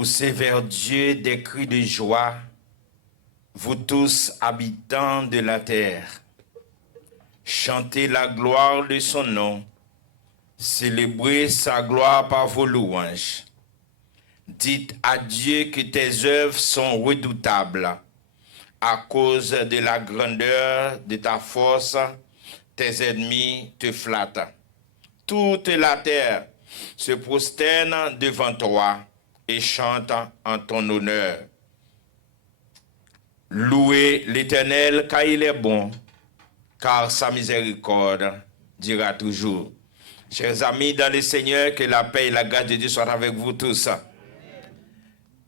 poussez vers Dieu des cris de joie, vous tous habitants de la terre. Chantez la gloire de son nom, célébrez sa gloire par vos louanges. Dites à Dieu que tes œuvres sont redoutables. À cause de la grandeur de ta force, tes ennemis te flattent. Toute la terre se prosterne devant toi et chante en ton honneur. Louez l'Éternel car il est bon, car sa miséricorde dira toujours. Chers amis dans le Seigneur, que la paix et la grâce de Dieu soient avec vous tous.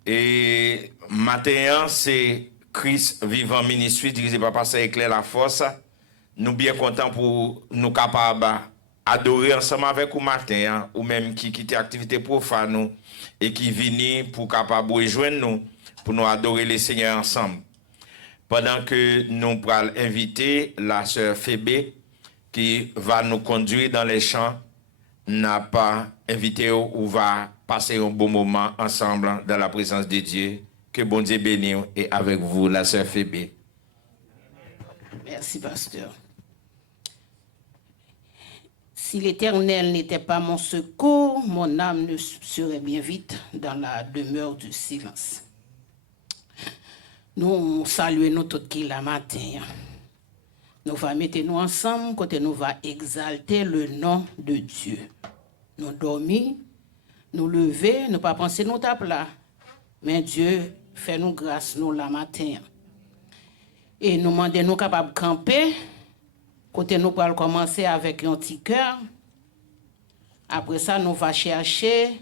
Et matin, c'est Christ Vivant Ministry, dirigé par Pasteur Éclair La Force. Nous bien contents pour nous capables adorer ensemble avec vous matin, ou même qui quitte activité profane et qui viennent pour capable rejoindre nous, pour nous adorer le Seigneur ensemble. Pendant que nous allons inviter la sœur Phébé, qui va nous conduire dans les champs, n'a pas invité ou va passer un bon moment ensemble dans la présence de Dieu. Que bon Dieu bénisse et avec vous, la sœur Phébé. Merci, pasteur. Si l'Éternel n'était pas mon secours, mon âme ne serait bien vite dans la demeure du silence. Nous saluons nous tous qui la matin. Nous allons mettre nous ensemble, côté nous va exalter le nom de Dieu. Nous dormir, nous lever, nous pas penser nous taper là. Mais Dieu fait nous grâce nous la matin. Et nous demandons nous capables de camper. Côté nous allons commencer avec un petit cœur. Après ça, nous allons chercher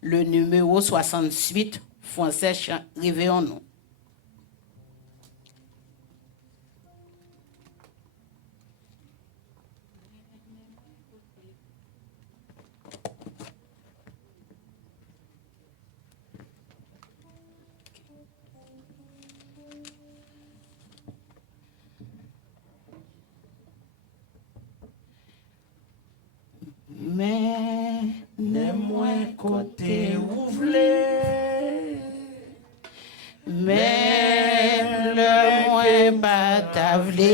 le numéro 68, français, réveillons-nous. Mais n'aime-moi côté ouvlé, mais le moins pas tavelé,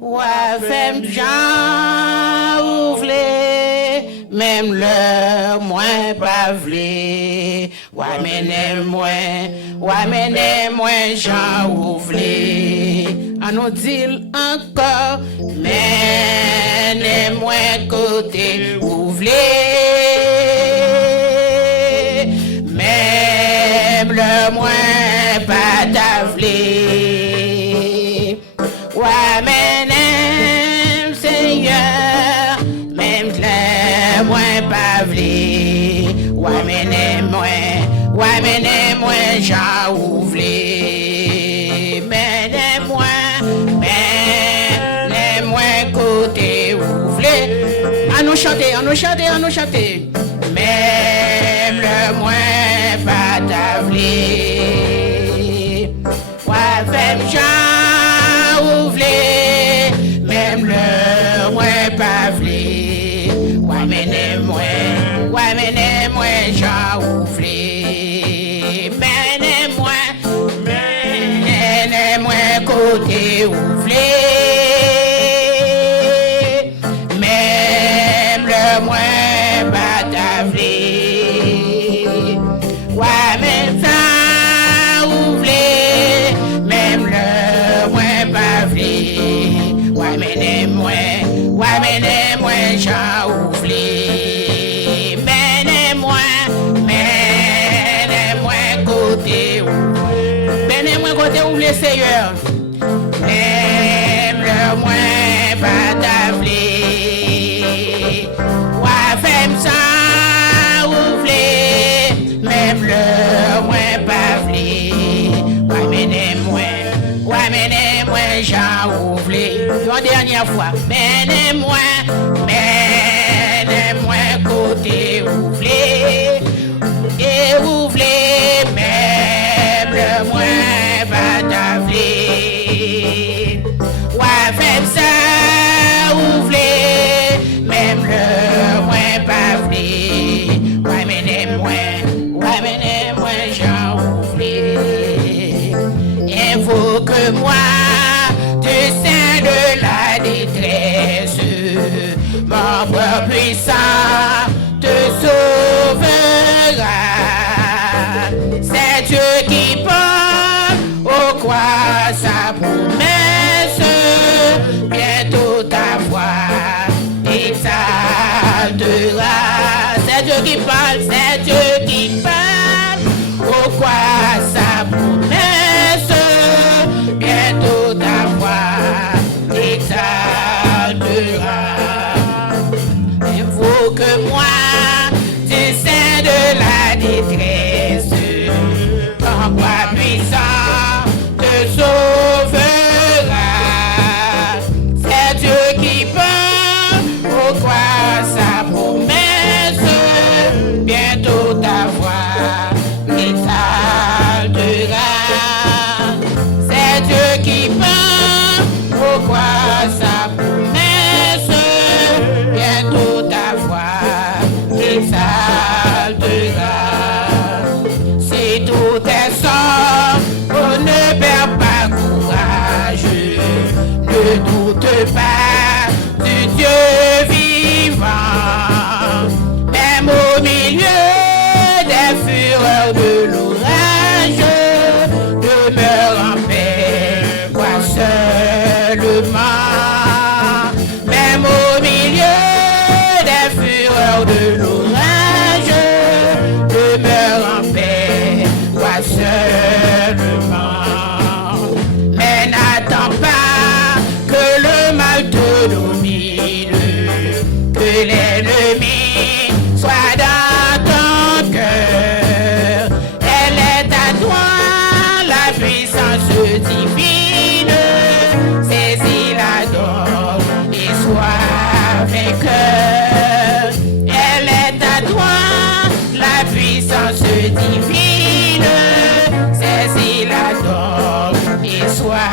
ou avec Jean ouvlé, même le moins pas vlé, ou n'aime-moi Jean ouvlé, à nous dire encore, mais n'aime-moi côté ouvlé, même le moins pas tavelé, ouais, mais n'aime Seigneur, même le moins pas vlé, ouais, mais n'aime-moi Jean ouvlé, mais n'aime-moi côté ouvlé. À nous chanter. Même le moins pas tavelé. Ouais, même Jean ouvlé. Même le moins pas vlé. Ouais, mais n'aime-moi Jean ouvlé. Mais n'aime-moi côté ouvlé. Jean ouvlé, menez-moi côté ouvlé, Seigneur. Même le moins pas tavelé, ouais, femme ça ouvlé, même le moins pas vlé, ouais, menez-moi Jean ouvlé. Une dernière fois, menez-moi côté ouvlé, et ouvlé, même le moins pas tavelé. Ouais, femme ça ouvlé, même le moins pas vlé. Ouais, menez-moi ton bras puissant te sauvera. C'est Dieu qui parle, au croix sa promesse, bientôt ta voix exaltera. C'est Dieu qui parle, c'est Dieu qui parle, au croix sa promesse, bientôt ta voix exaltera. Invoque-moi, tu sais de la détresse, ton bras puissant te sauvera. C'est Dieu qui parle, au croix sa promesse, bientôt ta voix exaltera. C'est Dieu qui parle, au croix sa promesse, bientôt ta voix exaltera. Si tout est sombre, on ne perd pas courage, ne doute pas du Dieu vivant, même au milieu des fureurs de l'orage, demeure en paix, crois seulement, même au milieu des fureurs de l'orage, demeure en paix, crois seulement. Mais n'attends pas que le mal te domine, que l'ennemi soit dans ton cœur. Elle est à toi la puissance divine, saisis-la donc et sois vainqueur. Elle est à toi la puissance divine, saisis-la donc et sois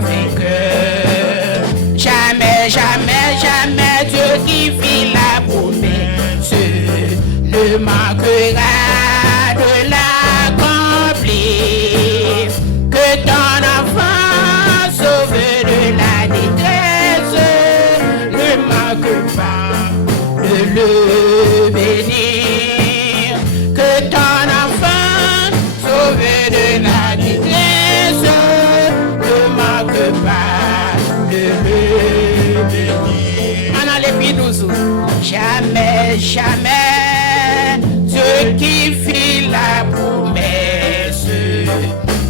vainqueur. Jamais, jamais, jamais Dieu qui fit la promesse ne manquera de l'accomplir. Que ton enfant sauvé de la détresse ne manque pas de le bénir. Que ton enfant sauvé de la détresse ne manque pas de le bénir. En les nous, jamais, jamais, Dieu qui fit la promesse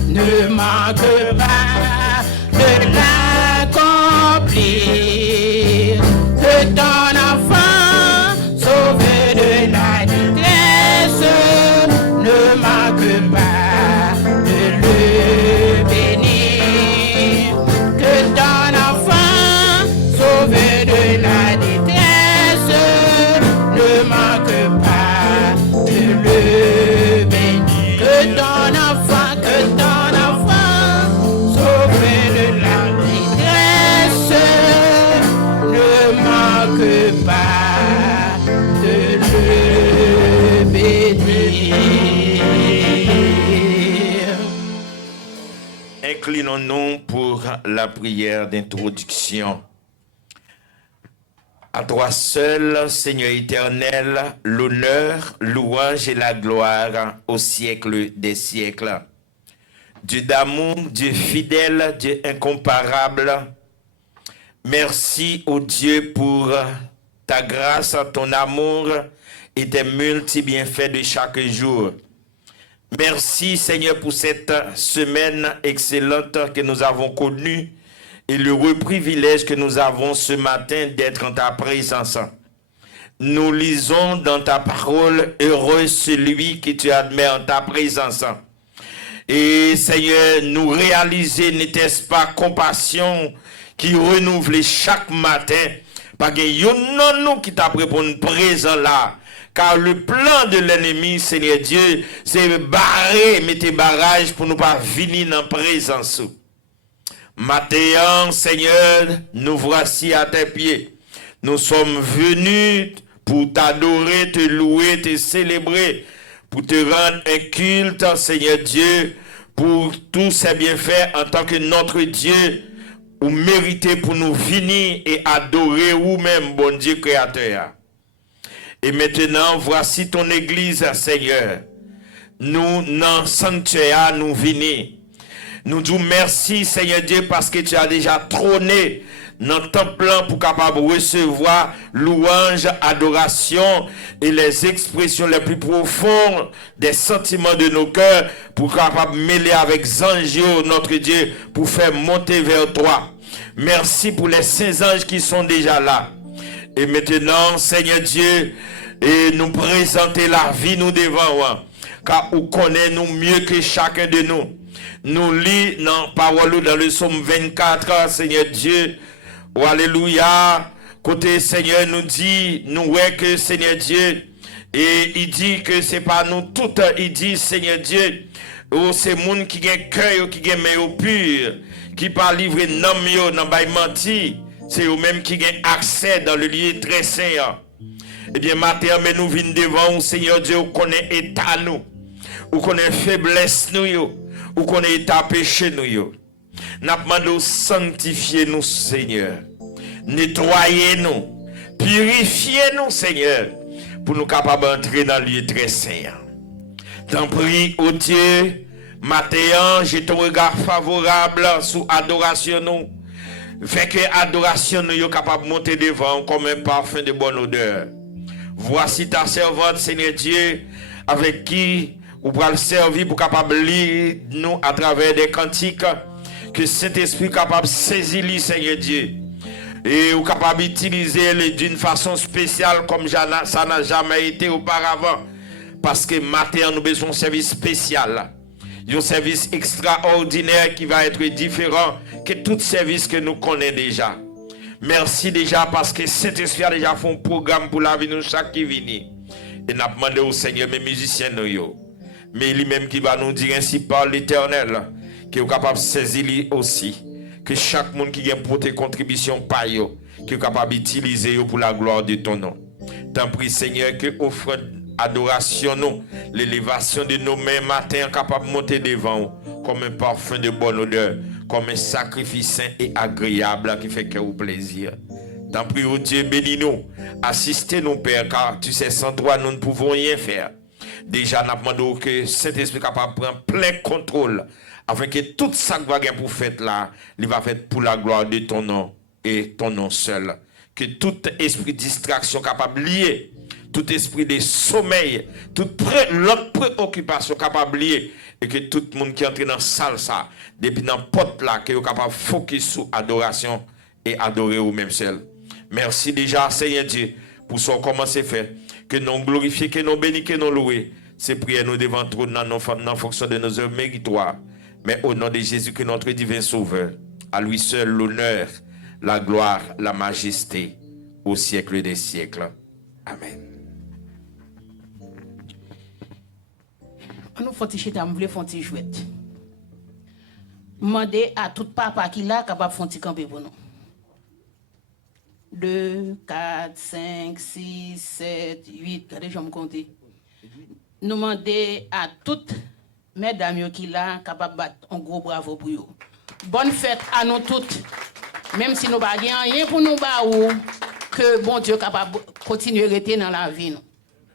ne manque pas de l'accomplir. Que ton enfant sauvé de la détresse ne manque pas de le bénir. Que ton enfant sauvé de la détresse ne manque pas de le bénir. Que ton enfant sauvé de la détresse ne manque pas de le bénir. Inclinons-nous pour la prière d'introduction. À toi seul, Seigneur éternel, l'honneur, louange et la gloire au siècle des siècles. Dieu d'amour, Dieu fidèle, Dieu incomparable, merci au Dieu pour ta grâce, ton amour et tes multiples bienfaits de chaque jour. Merci Seigneur pour cette semaine excellente que nous avons connue et l'heureux privilège que nous avons ce matin d'être en ta présence. Nous lisons dans ta parole, heureux celui que tu admets en ta présence. Et Seigneur, nous réaliser, n'était-ce pas compassion qui renouvelle chaque matin, parce que non nous qui t'a pour nous présent là. Car le plan de l'ennemi, Seigneur Dieu, c'est barrer, mettre barrage pour nous pas venir dans la présence. Matin, Seigneur, nous voici à tes pieds. Nous sommes venus pour t'adorer, te louer, te célébrer, pour te rendre un culte, Seigneur Dieu, pour tous ces bienfaits en tant que notre Dieu, ou méritez pour nous venir et adorer vous-même, bon Dieu créateur. Et maintenant, voici ton église, Seigneur. Nous, dans le sanctuaire, nous venons. Nous disons merci, Seigneur Dieu, parce que tu as déjà trôné dans le temple pour capable recevoir louange, adoration et les expressions les plus profondes des sentiments de nos cœurs pour capable mêler avec Zangio, notre Dieu, pour faire monter vers toi. Merci pour les saints anges qui sont déjà là. Et maintenant, Seigneur Dieu, et nous présenter la vie nous devant, car vous connaissez nous mieux que chacun de nous. Nous lisons dans la parole dans le psaume 24, Seigneur Dieu, oh, alléluia, côté Seigneur nous dit, nous voyons que Seigneur Dieu, et il dit que c'est pas nous toutes, il dit Seigneur Dieu, oh, c'est monde qui a cœur, qui a main pur, qui pas livrer nom dans bail menti, c'est eux même qui ont accès dans le lieu très saint. Eh bien, matin, mais nous venons devant vous, Seigneur Dieu, vous connaissez état nous, vous connaissez faiblesse nous, vous connaissez état péché nous. Nous demandons de sanctifier nous, Seigneur. Nettoyez-nous, purifiez-nous, Seigneur, pour nous capables d'entrer dans le lieu très saint. T'en prie, oh Dieu, matin, j'ai ton regard favorable sous adoration nous. Fait que adoration nous est capable de monter devant comme un parfum de bonne odeur. Voici ta servante, Seigneur Dieu, avec qui vous pourrez servir pour capable lire nous à travers des cantiques, que Saint-Esprit capable de saisir, Seigneur Dieu, et vous capable d'utiliser d'une façon spéciale comme ça n'a jamais été auparavant, parce que matin nous avons besoin d'un service spécial. Un service extraordinaire qui va être différent que tout service que nous connaissons déjà. Merci déjà parce que Saint-Esprit a déjà fait un programme pour la vie de chaque qui vient. Et nous avons demandé au Seigneur, mes musiciens, mais lui-même qui va nous dire ainsi par l'Éternel, qui est capable de saisir lui aussi, que chaque monde qui a porté contribution par eux, qui est capable d'utiliser pour la gloire de ton nom. T'en prie Seigneur que offre adoration nous, l'élévation de nos mains matin capable de monter devant vous, comme un parfum de bonne odeur, comme un sacrifice saint et agréable qui fait que vous plaisir. T'en prie, oh Dieu, bénis-nous, assistez-nous, Père, car tu sais, sans toi, nous ne pouvons rien faire. Déjà, nous demandons que Saint-Esprit capable de prendre plein contrôle, afin que tout ça que va pour faire là, il va faire pour la gloire de ton nom et ton nom seul. Que tout esprit de distraction capable lié, tout esprit de sommeil, toute l'autre préoccupation capable lié, et que tout le monde qui entre dans la salle, ça, depuis dans le porte là, qui est capable de focus sur adoration et adorer au même seul. Merci déjà, Seigneur Dieu, pour ce qu'on commence à faire. Que nous glorifions, que nous bénissons, que nous louons. C'est prier nous devant trop dans fonction de nos œuvres méritoires. Mais au nom de Jésus, que notre divin Sauveur, à lui seul l'honneur, la gloire, la majesté, au siècle des siècles. Amen. Nous faisons chita, nous voulons faire une jouette. Demandez à tout papa qui l'a capable de faire un petit camper pour nous. 2, 4, 5, 6, 7, 8, regardez, je vais me compter. Nous demandons à toutes mesdames qui l'a capable de battre un gros bravo pour eux. Bonne fête à nous toutes. Même si nous n'avons rien pour nous, que bon Dieu capable de continuer à rester dans la vie.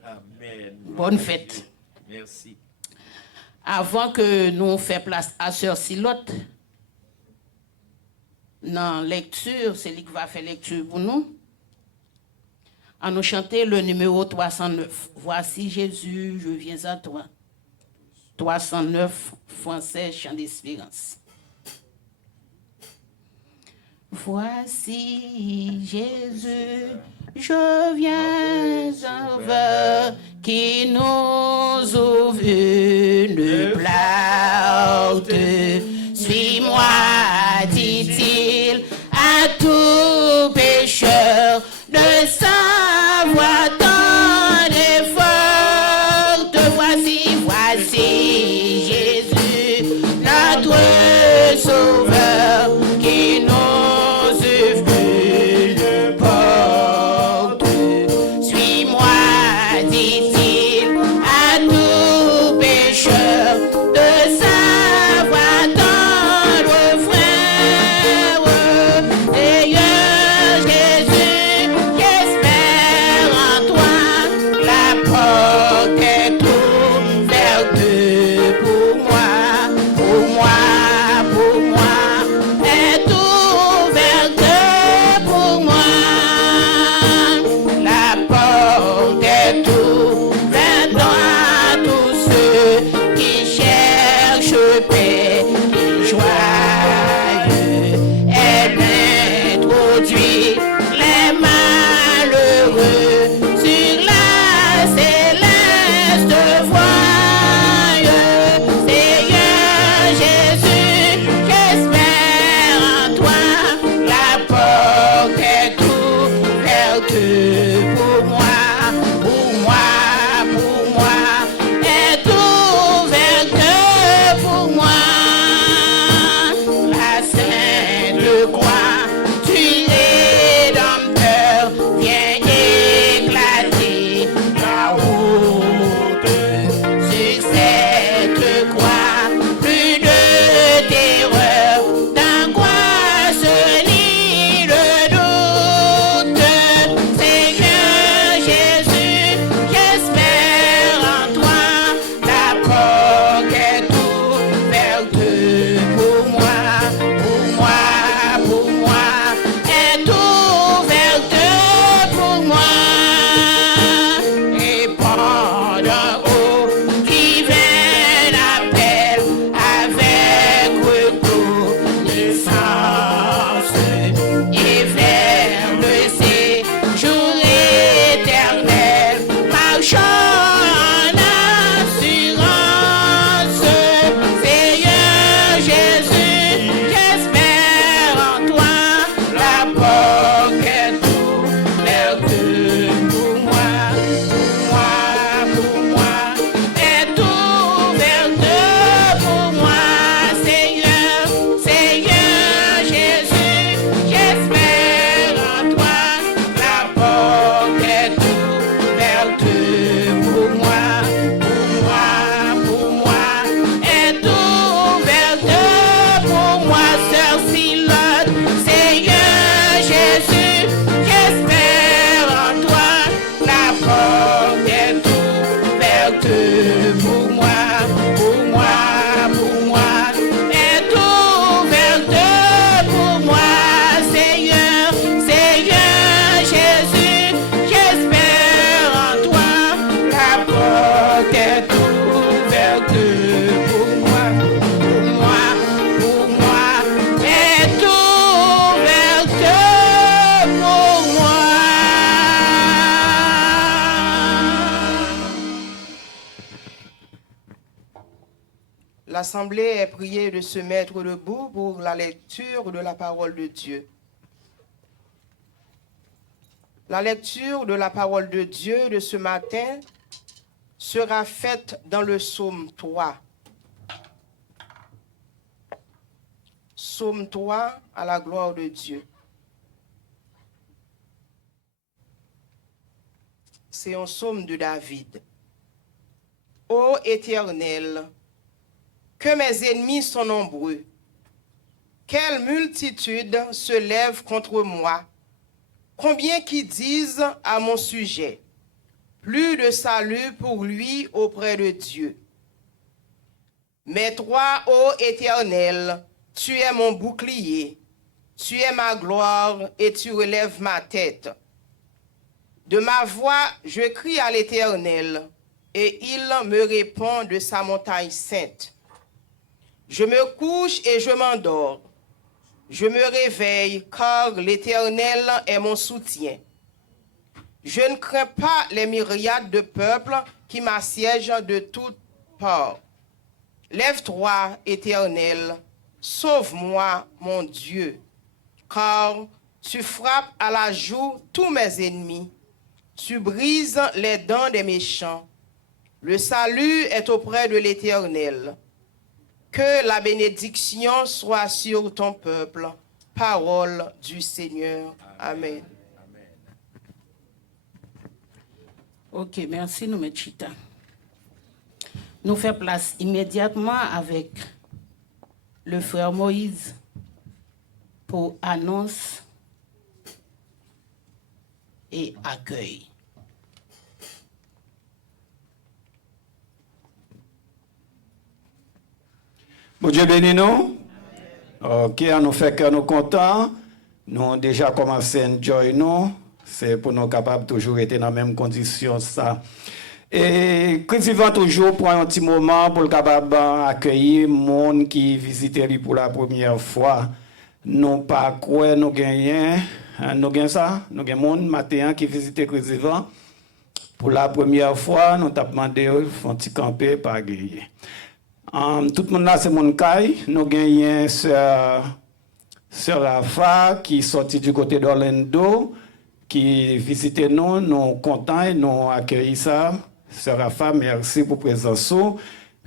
Amen. Bonne fête. Merci. Avant que nous fassions place à Sœur Silotte, dans la lecture, c'est lui qui va faire lecture pour nous. À nous chanter le numéro 309. Voici Jésus, je viens à toi. 309, français, chant d'espérance. Voici Jésus, je viens envers qui nous ouvre une porte. Suis-moi, dit-il, à tout pécheur de savoir tant d'efforts. Voici Jésus, notre Sauveur, qui nous de savoir ouverte pour moi, pour moi, pour moi, est ouverte pour moi. La sainte croix, tu es dompteur, viens éclater la route sur cette croix. Plus de terreur, d'angoisse ni de doute. Seigneur Jésus, j'espère en toi. La porte est ouverte pour moi, pour moi, pour moi, est ouverte pour moi. Répondant au divin appel avec reconnaissance et vers le séjour éternel, marchons en assurance. Seigneur Jésus, j'espère en toi. La porte est ouverte pour moi, pour moi, est ouverte pour moi. Seigneur, Seigneur Jésus, j'espère en toi. La porte est ouverte pour moi, pour moi, est ouverte pour moi. Sœur Silotte, Seigneur Jésus, j'espère en toi. La porte est ouverte pour moi, pour moi, est ouverte pour moi. Seigneur, Seigneur Jésus, j'espère en toi. La porte est ouverte pour moi, est ouverte pour moi. L'Assemblée est priée de se mettre debout pour la lecture de la parole de Dieu. La lecture de la parole de Dieu de ce matin sera faite dans le psaume 3. Psaume 3 à la gloire de Dieu. C'est un psaume de David. Ô Éternel, que mes ennemis sont nombreux. Quelle multitude se lève contre moi. Combien qui disent à mon sujet, plus de salut pour lui auprès de Dieu. Mais toi, ô Éternel, tu es mon bouclier, tu es ma gloire et tu relèves ma tête. De ma voix, je crie à l'Éternel, et il me répond de sa montagne sainte. Je me couche et je m'endors. Je me réveille, car l'Éternel est mon soutien. Je ne crains pas les myriades de peuples qui m'assiègent de toutes parts. Lève-toi, Éternel, sauve-moi, mon Dieu, car tu frappes à la joue tous mes ennemis. Tu brises les dents des méchants. Le salut est auprès de l'Éternel. Que la bénédiction soit sur ton peuple. Parole du Seigneur. Amen. Ok, merci, nous mettons chita. Nous faisons place immédiatement avec le frère Moïse pour annonce et accueil. Bon Dieu bénis nous. Ok, nous fait que nous contents. Nous avons déjà commencé à enjoy nous. C'est pour nous capables toujours être dans la même condition ça. Et cultivant toujours pour un petit moment pour le capable accueillir monde qui visite lui pour la première fois. Non pas quoi nous gagnons, nous gagnons ça, nous gagnons monde matin qui visite cultivant pour la première fois. Nous t'avons demandé un petit camper par gagner. Tout le monde là c'est mon cas. Nous gagnons sœur Rafa qui est sortie du côté d'Orlando. qui visitent nous, nous contents et nous accueillons ça. Sœur Rafa, merci pour présence.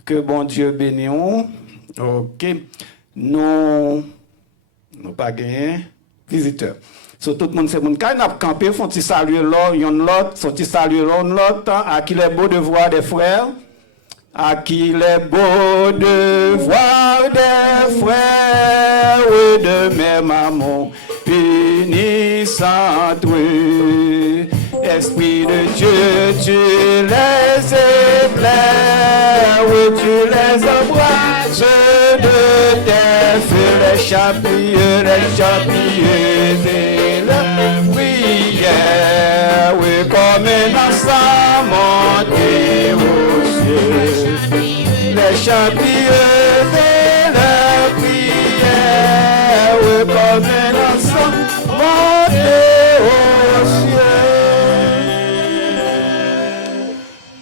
Que bon Dieu bénisse. OK. Nous pas gagné visiteurs. So, tout le monde c'est mon cas, n'a campé, font petit saluer l'autre, yon l'autre, font petit saluer l'autre, à qui il est beau de voir des frères, à qui il est beau de voir des frères, oui, de même amour, bénissant oui. Esprit de Dieu, tu les éclaires, oui, tu les embrases de tes feux, les chapiers, et la prière, oui, comme un ensemble monté au ciel, les chapiers de la prière, oui, comme un ensemble monté au ciel.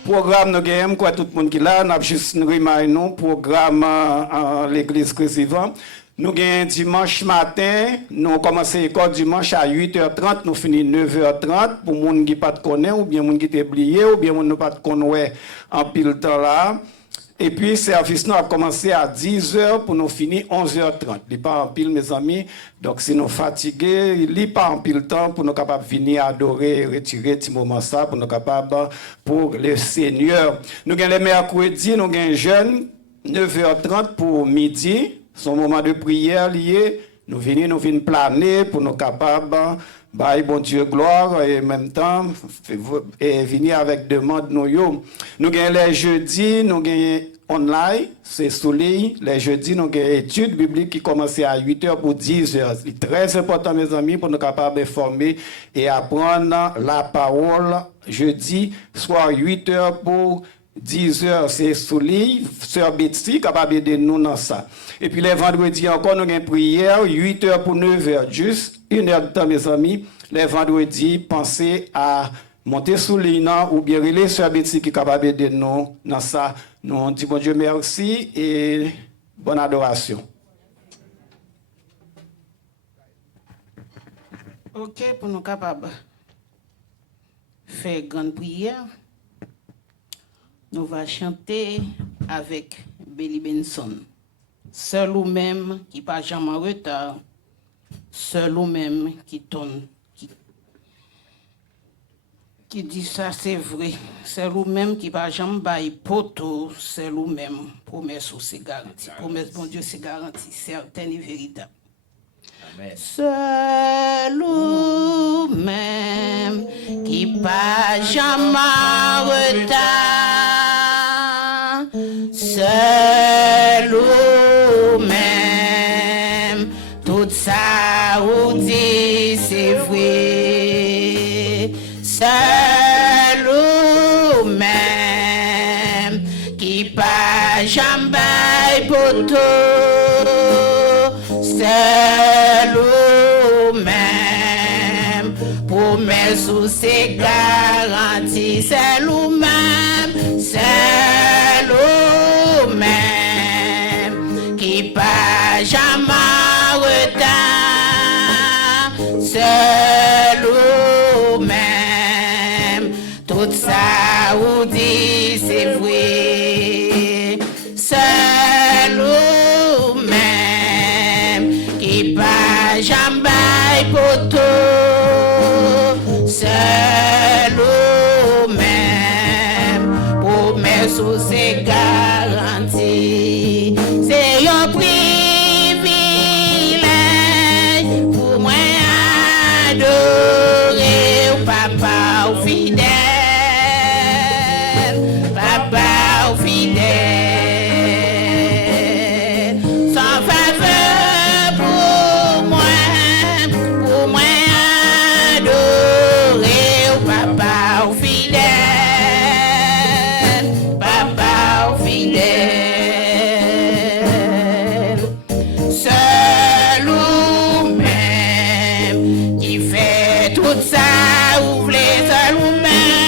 Programme nous gagnons quoi tout le monde qui là, n'a juste nous reminder nous programme l'église Christ-Vivant. Nous gagnons dimanche matin, nous commençons l'école dimanche à 8h30, nous finissons 9h30 pour les gens qui pas connaissent ou bien les gens qui ont oublié ou bien les gens qui pas connaissent en pile temps là. Et puis, le service nous a commencé à 10h pour nous finir 11h30. Il n'est pas en pile, mes amis. Donc, si nous fatigués, il n'est pas en pile temps pour nous capables de venir adorer et retirer ce moment ça pour nous capables pour le Seigneur. Nous avons les mercredis, nous avons jeûne 9h30 pour midi. Son moment de prière lié. Nous venons planer pour nous capables bah, bon Dieu, gloire, et en même temps, et venir avec demande nous. Nous avons les jeudis, nous avons online, c'est soleil. Les jeudis, nous avons études bibliques qui commencent à 8h pour 10h. C'est très important, mes amis, pour nous capables de former et apprendre la parole. Jeudi, soit 8h pour 10h, c'est soleil. Sœur Betsy, capable de nous dans ça. Et puis les vendredis encore, nous avons une prière, 8h pour 9h, juste 1 heure de temps, mes amis. Les vendredis, pensez à monter sous l'île ou bien les Sœur Betsy qui est capable de nous dans ça. Nous disons bon Dieu merci et bonne adoration. Ok, pour nous capables faire grande prière, nous allons chanter avec Billy Benson. Seul ou même qui pas jamais en retard, seul ou même qui tourne, qui dit ça c'est vrai, seul ou même qui pas jamais bail poteau, seul ou même promesse ou c'est garanti, promesse bon Dieu c'est garanti, certaine et véritable. Amen. Seul ou même qui pas jamais en retard, seul ou même tout ça ou dit c'est vrai, seul ou même qui pas jamais poteau, seul ou même promesse ou c'est garanti, seul ou même, seul ou même qui pas jamais en retard, seul ou même tout ça ou dit c'est vrai, seul ou même qui pas jamais poteau, seul ou même promesse ou c'est garanti, c'est un privilège pour moi adorer au papa au fidèle, papa au fidèle, sans faveur pour moi adorer au papa au fidèle, papa au fidèle, seul ou même qui fait tout ça, ouvre les seul ou même.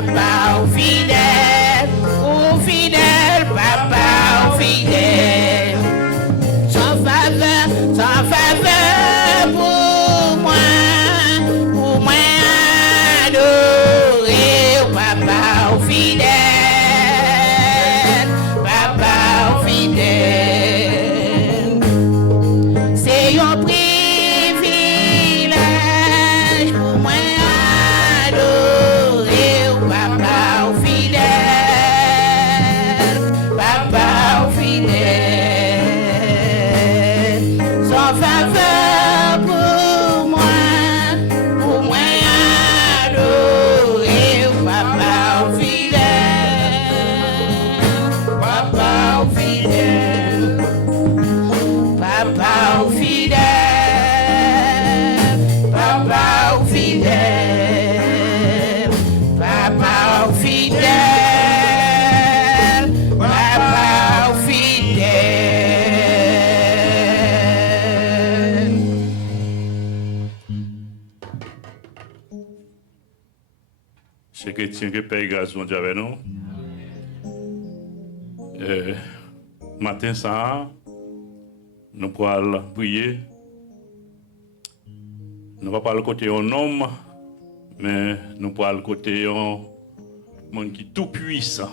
papa ou fidèle, papa ou fidèle. Sans faveur pour moi adorer, papa ou fidèle, c'est un privilège pour moi adorer, papa ou fidèle, sans faveur pour moi adorer, papa ou fidèle, papa ou fidèle, papa ou fidèle, papa ou fidèle, papa ou fidèle, papa ou fidèle. Chers chrétiens, que Père grâce mon Dieu avec nous. Matin ça, nous pourrons prier. Nous ne va pas le côté un homme, mais nous pourrons le côté un monde qui est tout puissant.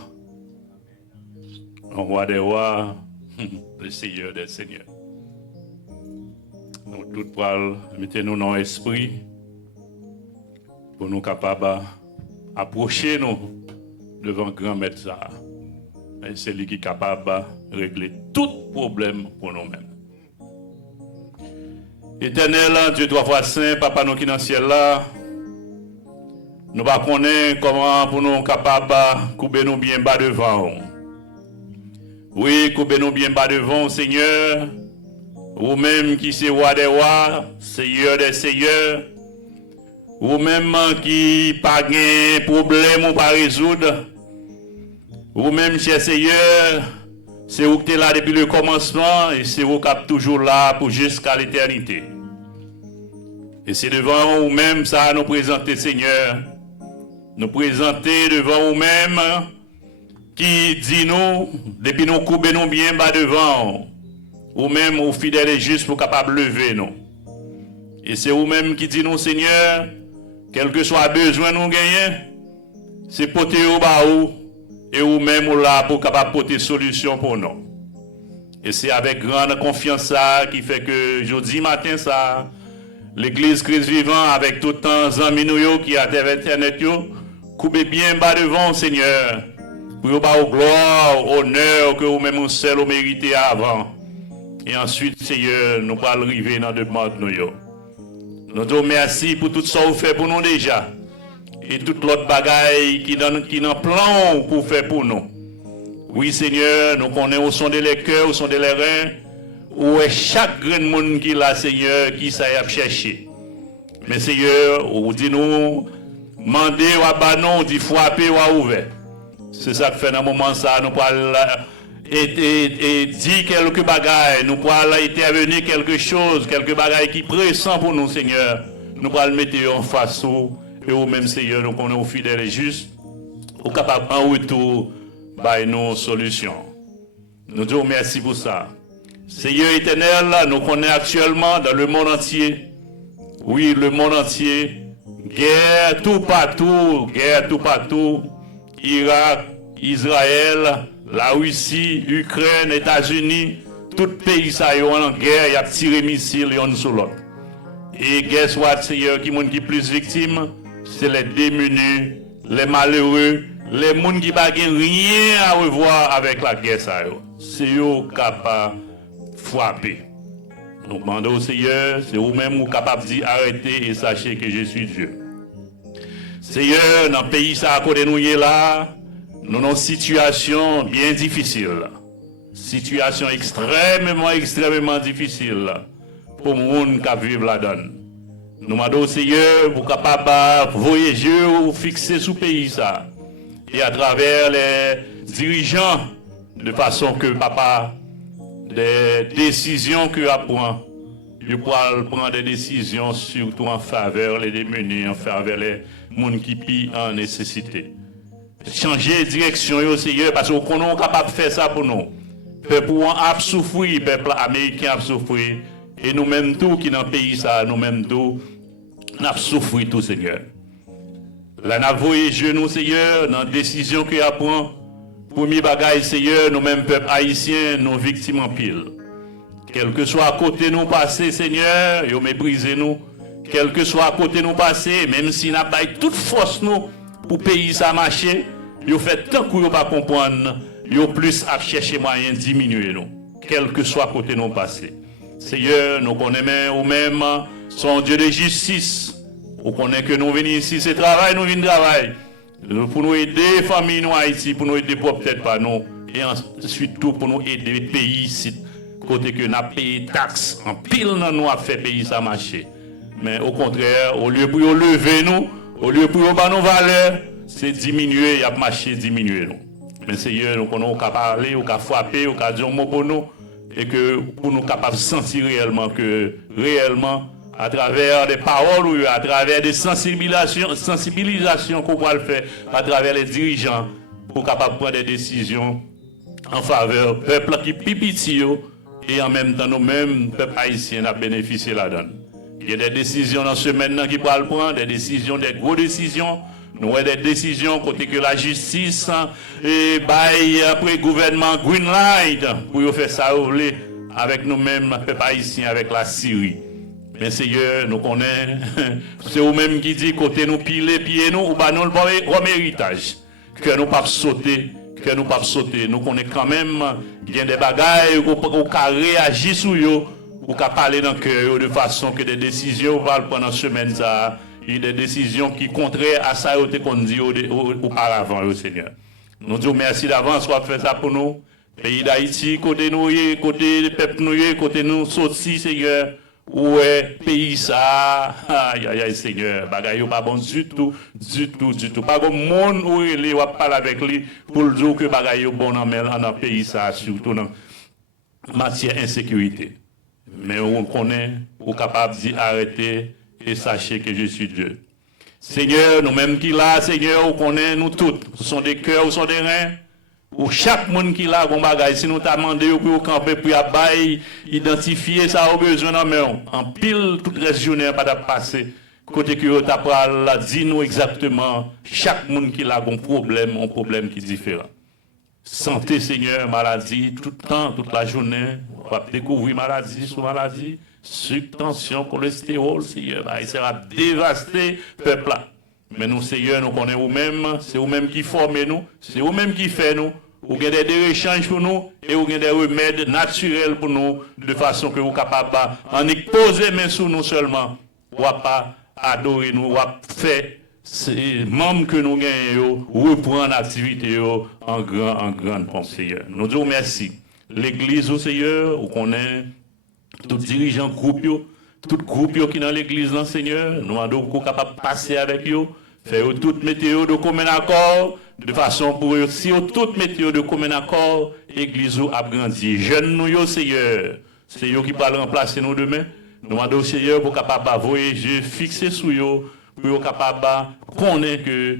Un roi des rois, le Seigneur des seigneurs. Nous tous pourrons mettre nous dans l'esprit pour nous capables approcher nous devant grand maître ça. Et c'est lui qui est capable de régler tout problème pour nous-mêmes. Éternel, Dieu trois fois saint, Papa nous qui dans le ciel là, nous ne connaissons pas comment pour nous capables de couper nous bien bas devant. Oui, couper nous bien bas devant, Seigneur. Vous-même qui c'est roi des rois, Seigneur des seigneurs. Vous-même qui pas de problème ou pas résoudre. Vous-même, cher Seigneur, c'est vous qui êtes là depuis le commencement et c'est vous qui êtes toujours là pour jusqu'à l'éternité. Et c'est devant vous-même ça nous présenter, Seigneur. Nous présenter devant vous-même qui dit nous, depuis nous couper nous bien bas devant, vous-même, vous fidèles et justes pour capable lever nous. Et c'est vous-même qui dit nous, Seigneur, quel que soit besoin nous gagner, c'est porter au bas où. Et vous-même là pour capable porter solution pour nous. Et c'est avec grande confiance ça qui fait que jeudi matin ça, l'église Christ vivant avec tout le temps amis nous qui a internet coupez bien bas devant Seigneur pour vous au gloire, honneur que vous-même seul vous méritez avant. Et ensuite Seigneur, nous allons arriver dans demande nous. Nous te remercions pour tout ça que vous faites pour nous déjà. Et toute l'autre bagaille qui dans plan pour faire pour nous. Oui, Seigneur, nous connaissons au son de les cœurs, au son de les reins, où est chaque grand monde qui l'a, Seigneur, qui ça y a cherché. Mais Seigneur, vous dit nous, mandez ou abanon, dit frapper ou ouvert. C'est ça que fait dans le moment ça, nous parlons et dit quelques bagailles, nous parlons intervenir quelque chose, quelques bagailles qui pressent pour nous, Seigneur. Nous parlons mettre en face et au même Seigneur, nous connaissons fidèles et justes, ou capables en retour de nos solutions. Nous disons merci pour ça. Seigneur éternel, nous connaissons actuellement dans le monde entier, oui, le monde entier, guerre tout partout, Irak, Israël, la Russie, Ukraine, États-Unis, tout pays ça est en guerre, il y a tiré missiles et on sur l'autre. Et guess what, Seigneur, qui sont plus victimes? C'est les démunis, les malheureux, les gens qui n'ont rien à revoir avec la guerre. C'est eux capables de frapper. Nous demandons au Seigneur, c'est vous-même qui capables de dire arrêtez et sachez que je suis Dieu. Seigneur, dans le pays ça à côté de nous là, nous avons une situation bien difficile. Situation extrêmement difficile pour les gens qui vivent là-dedans. Nous demandons au Seigneur pour capable voyager ou fixer sous pays ça. Et à travers les dirigeants, de façon que papa, des décisions que apprend, il pourra prendre des décisions surtout en faveur des démunis, en faveur des gens qui pillent en nécessité. changer direction, yo, Seigneur, parce qu'on est capable de faire ça pour nous. Peuple a souffert, peuple américain a souffert, et nous-mêmes tous qui dans le pays, ça, nous-mêmes tous, nous avons souffert tout, Seigneur. Là, nous avons voyagé, nous, Seigneur, dans la décision qu'il y a pris. Premier bagage, Seigneur, nous-mêmes, peuple haïtien, nous victimes en pile. Quel que soit à côté nous passé, Seigneur, ils méprisé nous. Quel que soit à côté nous passé, même si nous avons toute force nous pour payer ça marcher, ils fait tant que nous pas comprendre, ils plus à chercher moyen de diminuer nous. Quel que soit à côté nous passé. Seigneur, nous connaissons ou même son Dieu de justice. Nous connaissons que nous venons ici, c'est travail, nous venons travailler. Pour nous aider les familles nous Haïti, pour nous aider peut-être pas nous, et ensuite tout pour nous aider le pays ici, côté que nous avons payé taxes, en pile nous a fait payer ça marcher. Mais au contraire, au lieu pour lever nous, au lieu pour nous nos valeurs, c'est diminuer, il y a marché diminuer nous. Mais Seigneur, nous pouvons parler, nous pouvons frapper, nous pouvons dire un mot pour nous, et que pour nous capables de sentir réellement que, réellement, à travers des paroles, à travers des sensibilisations qu'on va le faire, à travers les dirigeants, pour capables prendre des décisions en faveur du peuple qui pipiti et en même temps nous-mêmes, peuple haïtien, a bénéficié là-dedans. Il y a des décisions dans ce maintenant qui pourra le prendre, des décisions, des grosses décisions. Nous avons des décisions côté que la justice et après le gouvernement Greenlight pour faire ça avec nous-mêmes, peuple haïtien, avec la Syrie. Mais Seigneur, nous connaissons, c'est vous-même qui dit côté nous piler, pieds nous, ou bah nous le bon héritage. Que nous pas sauter, que nous pas sauter. Nous connaissons quand même, il y a des bagailles où on peut réagir sur eux, ou qu'à parler dans le cœur de façon que des décisions vont prendre en semaine ça. Il y a des décisions qui contraires à ça qu'on dit auparavant, Seigneur. Nous disons merci d'avance pour faire ça pour nous. Pays d'Haïti, côté nous, côté peuple nous, côté nous, sorti, Seigneur. Ouais, pays ça, aïe aïe Seigneur, bagaille pas bon du tout. Pas comme monde où il va parler avec lui pour le dire que bagaille bon dans le pays ça, surtout dans matière insécurité. Mais on connaît, on est capable d'arrêter et sachez que je suis Dieu. Seigneur, nous-mêmes qui là, Seigneur, on connaît nous tous. Ce sont des cœurs, ce sont des reins. Ou chaque monde qui là, bon bagage, si nous t'avons demandé pour camper, pour identifier ça au besoin en pile, toute la journée, pas de passer. Côté que tu as dit nous exactement, chaque monde qui là, un problème qui est différent. Santé, Seigneur, maladie, tout le temps, toute la journée, on va découvrir maladie sur maladie, subtension, cholestérol, Seigneur, il sera dévasté, peuple là. Mais nous, Seigneur, nous connaissons vous-même, c'est vous-même qui formez nous, c'est vous-même qui fait nous, vous avez des échanges pour nous et vous avez des remèdes naturels pour nous, de façon que vous êtes capable d'en poser main sur nous seulement, ou pas adorer nous, ou faire ces membres que nous gagnons, reprendre l'activité en grande pompe, Seigneur. Nous disons merci. L'église, au Seigneur, vous connaissez tous dirigeants groupes, tout groupe qui est dans l'église, Seigneur, nous sommes capables de passer avec eux, faire toute météo de commun accord, de façon pour eux, si toute météo de commun accord, l'église a grandi. Jeunes nous, Seigneur, c'est eux qui vont remplacer nous demain. Nous demandons, Seigneur, pour capable de voyager, fixer sur eux, pour capable de connaître que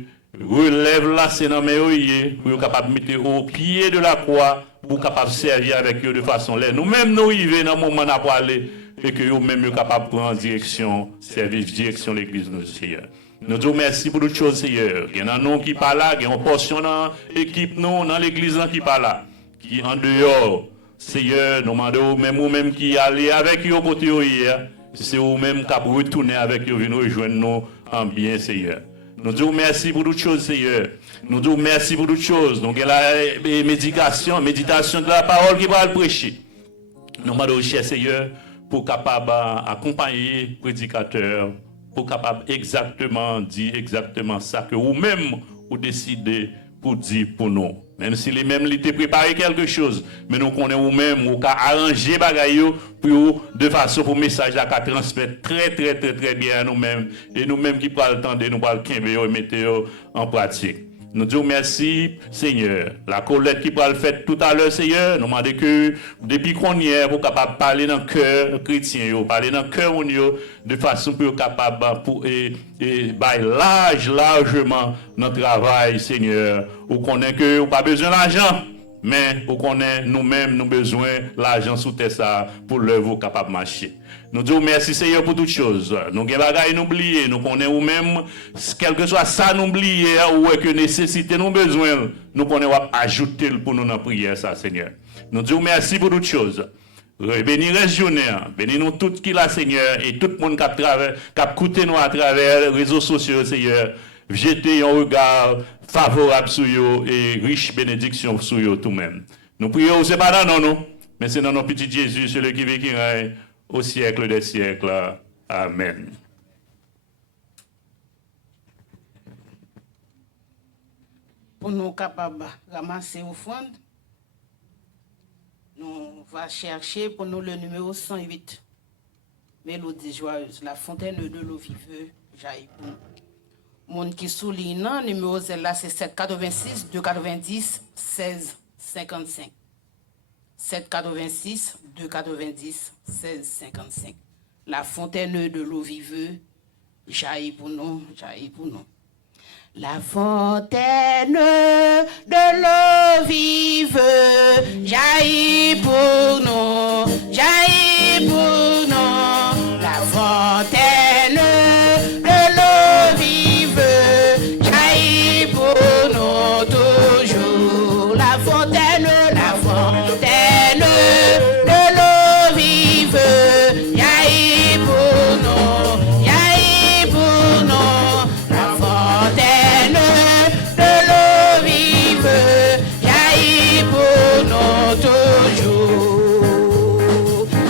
relève là, c'est dans mes oreilles, pour capable de mettre au pied de la croix, pour capable de servir avec eux de façon là. Nous-mêmes, nous arrivons dans le moment où aller. Et que vous-même êtes capable de prendre direction, service, direction de l'église de Seigneur. Nous disons merci pour toutes choses, Seigneur. Il y en a nous qui parlent là, il y a une portion dans l'équipe, nous, dans l'église qui parle là, qui en dehors. Seigneur, nous demandons même vous-même qui allez avec eux côté hier, c'est vous-même qui avez retourné avec eux, venir rejoindre nous en bien, Seigneur. Nous disons merci pour toutes choses, Seigneur. Nous disons merci pour toutes choses. Donc, il y a la méditation de la parole qui va le prêcher. Nous demandons, cher Seigneur, pour capable accompagner le prédicateur, pour capable exactement dire exactement ça que vous-même vous décidez pour dire pour nous. Même si les mêmes l'étaient préparé quelque chose, mais nous connaissons vous-même, vous avez arrangé bagaille pour de façon pour message à transmettre très bien à nous-mêmes et nous-mêmes qui parlons le temps de nous parler et mettre en pratique. Nous disons merci, Seigneur. La collecte qui pourra le faire tout à l'heure, Seigneur, nous demandons que depuis qu'on y est, pour capable parler dans le cœur chrétien, parler dans le cœur de façon plus capable pour largement notre travail, Seigneur. Ou connaît que ou pas besoin d'argent, mais ou connaît nous-mêmes nous besoin l'argent sous ça pour l'œuvre capable marcher. Nous disons merci Seigneur pour toutes choses. Nous avons des bagages nous oublier, nous connaissons ou même quel que soit ça nous oublier ou que nécessité nous besoin, nous connaissons ajouter pour nous dans la prière ça Seigneur. Nous disons merci pour toutes choses. Bénis régionnaire, bénis nous tous qui là Seigneur et tout le monde qui a écouté nous à travers les réseaux sociaux Seigneur. Jeter un regard favorable sur eux et riche bénédiction sur eux tout même. Nous prions, c'est pas dans nous, mais c'est dans nos petits Jésus, celui qui vit qui règne au siècle des siècles. Amen. Pour nous capables de ramasser offrande, nous allons chercher pour nous le numéro 108. Mélodie joyeuse, la fontaine de l'eau vive, jaillit pour nous. Monde qui souligne, numéro là, c'est 786 290 16 55. 786 290 16 55. La fontaine de l'eau vive, jaillit pour nous, jaillit pour nous. La fontaine de l'eau vive, jaillit pour nous, jaillit pour nous. La fontaine de l'eau vive, jaillit pour nous toujours. La fontaine de l'eau vive, jaillit pour nous, jaillit pour nous. La fontaine de l'eau vive, jaillit pour nous toujours.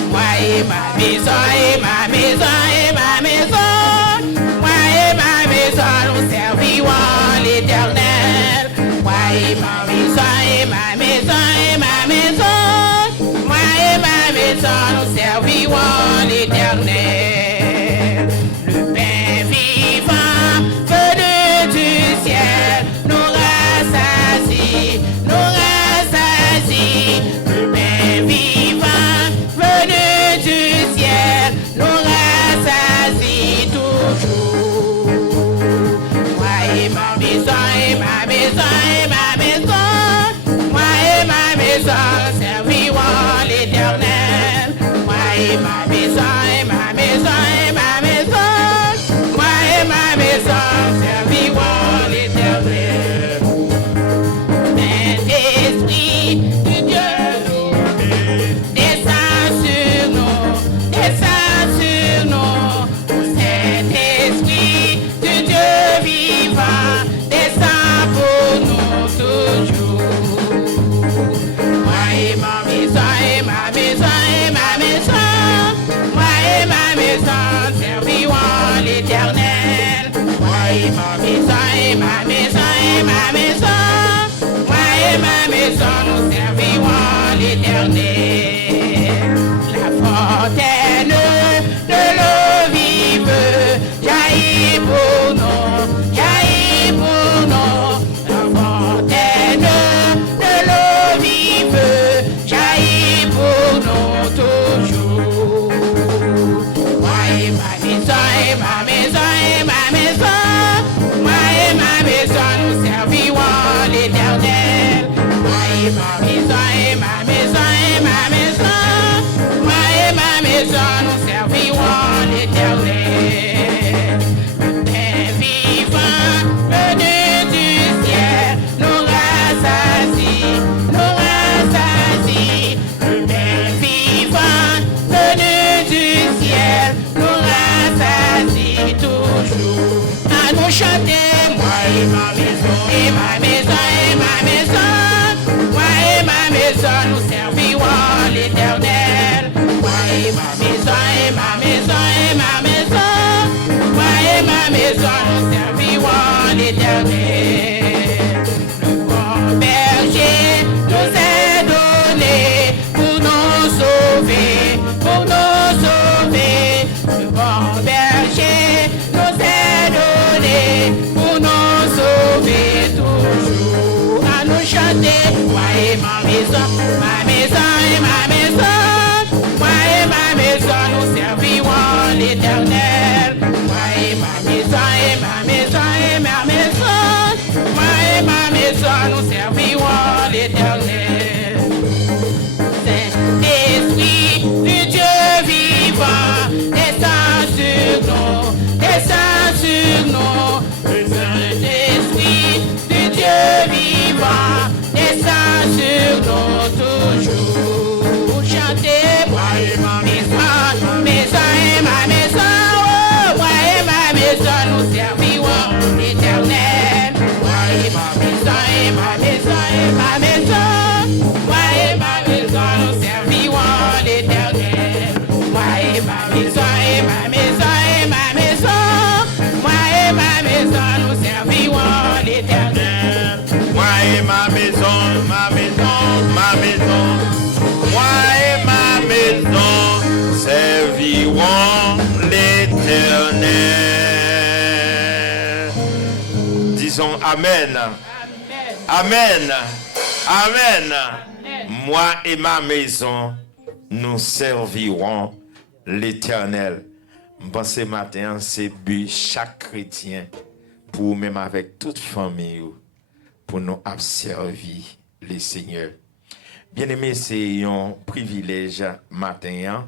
Moi et ma maison, et ma maison, et ma maison. Moi et ma maison, nous servirons l'Éternel. Moi et ma maison, et ma maison, et ma maison. Moi et ma maison, nous servirons l'Éternel. Le pain vivant venu du ciel nous rassasie, nous rassasie. Le pain vivant venu du ciel nous rassasie toujours. Moi et ma maison, et ma maison, et ma maison. Moi et ma maison servirons l'Éternel. Moi et ma maison, et ma maison, et ma maison. Moi et ma maison servirons l'Éternel. Saint-Esprit de Dieu nous descend sur nous, descend sur nous. Saint-Esprit de Dieu vivant, descend pour nous toujours. Moi et ma maison, et ma maison, et ma maison. Moi et ma maison servirons l'Éternel. Moi et ma maison, et ma maison, et ma maison. Moi et ma maison nous servirons l'Éternel. La fontaine de l'eau vive, jaillit pour nous, jaillit pour nous. La fontaine de l'eau vive, jaillit pour nous toujours. Moi et ma maison, et ma maison, et ma maison. Moi et ma maison nous servirons l'Éternel. Moi et ma maison, et ma maison, et ma maison. Moi et ma maison nous servirons l'Éternel. Le pain vivant venu du ciel nous rassasie, nous rassasie. Le pain vivant venu du ciel nous rassasie toujours. À nous chanter, moi et ma maison, et ma maison, et ma maison. Moi et ma maison nous servirons l'Éternel. Moi et ma maison, et ma maison, et ma maison. Moi et ma maison nous servirons l'Éternel. Le bon berger nous est donné pour nous sauver, pour nous sauver. Le bon berger nous est donné pour nous sauver toujours. et ma maison, ma maison et ma maison. Moi et ma maison, nous servirons l'Éternel. Moi et ma maison et ma maison et ma maison. Moi et ma maison, nous servirons l'Éternel. Saint-Esprit du Dieu vivant, descends sur nous, descends sur nous. Saint-Esprit du Dieu vivant, descends sur nous toujours. Chantez, moi et ma maison, maison et ma maison. Oh, moi et ma maison, nous servirons l'Éternel. Moi et ma maison et ma maison et ma maison. Moi et ma maison, nous servirons l'Éternel. Moi et ma maison et ma maison et ma maison. Moi et ma maison, nous servirons l'Éternel. Moi et ma maison, ma maison, ma maison. Moi et ma maison serviront l'Éternel. Disons Amen. Amen. Amen. Moi et ma maison, nous servirons l'Éternel. Je pense ce matin, c'est but chaque chrétien, pour même avec toute famille, pour nous servir le Seigneur. Bien-aimés, c'est un privilège matin.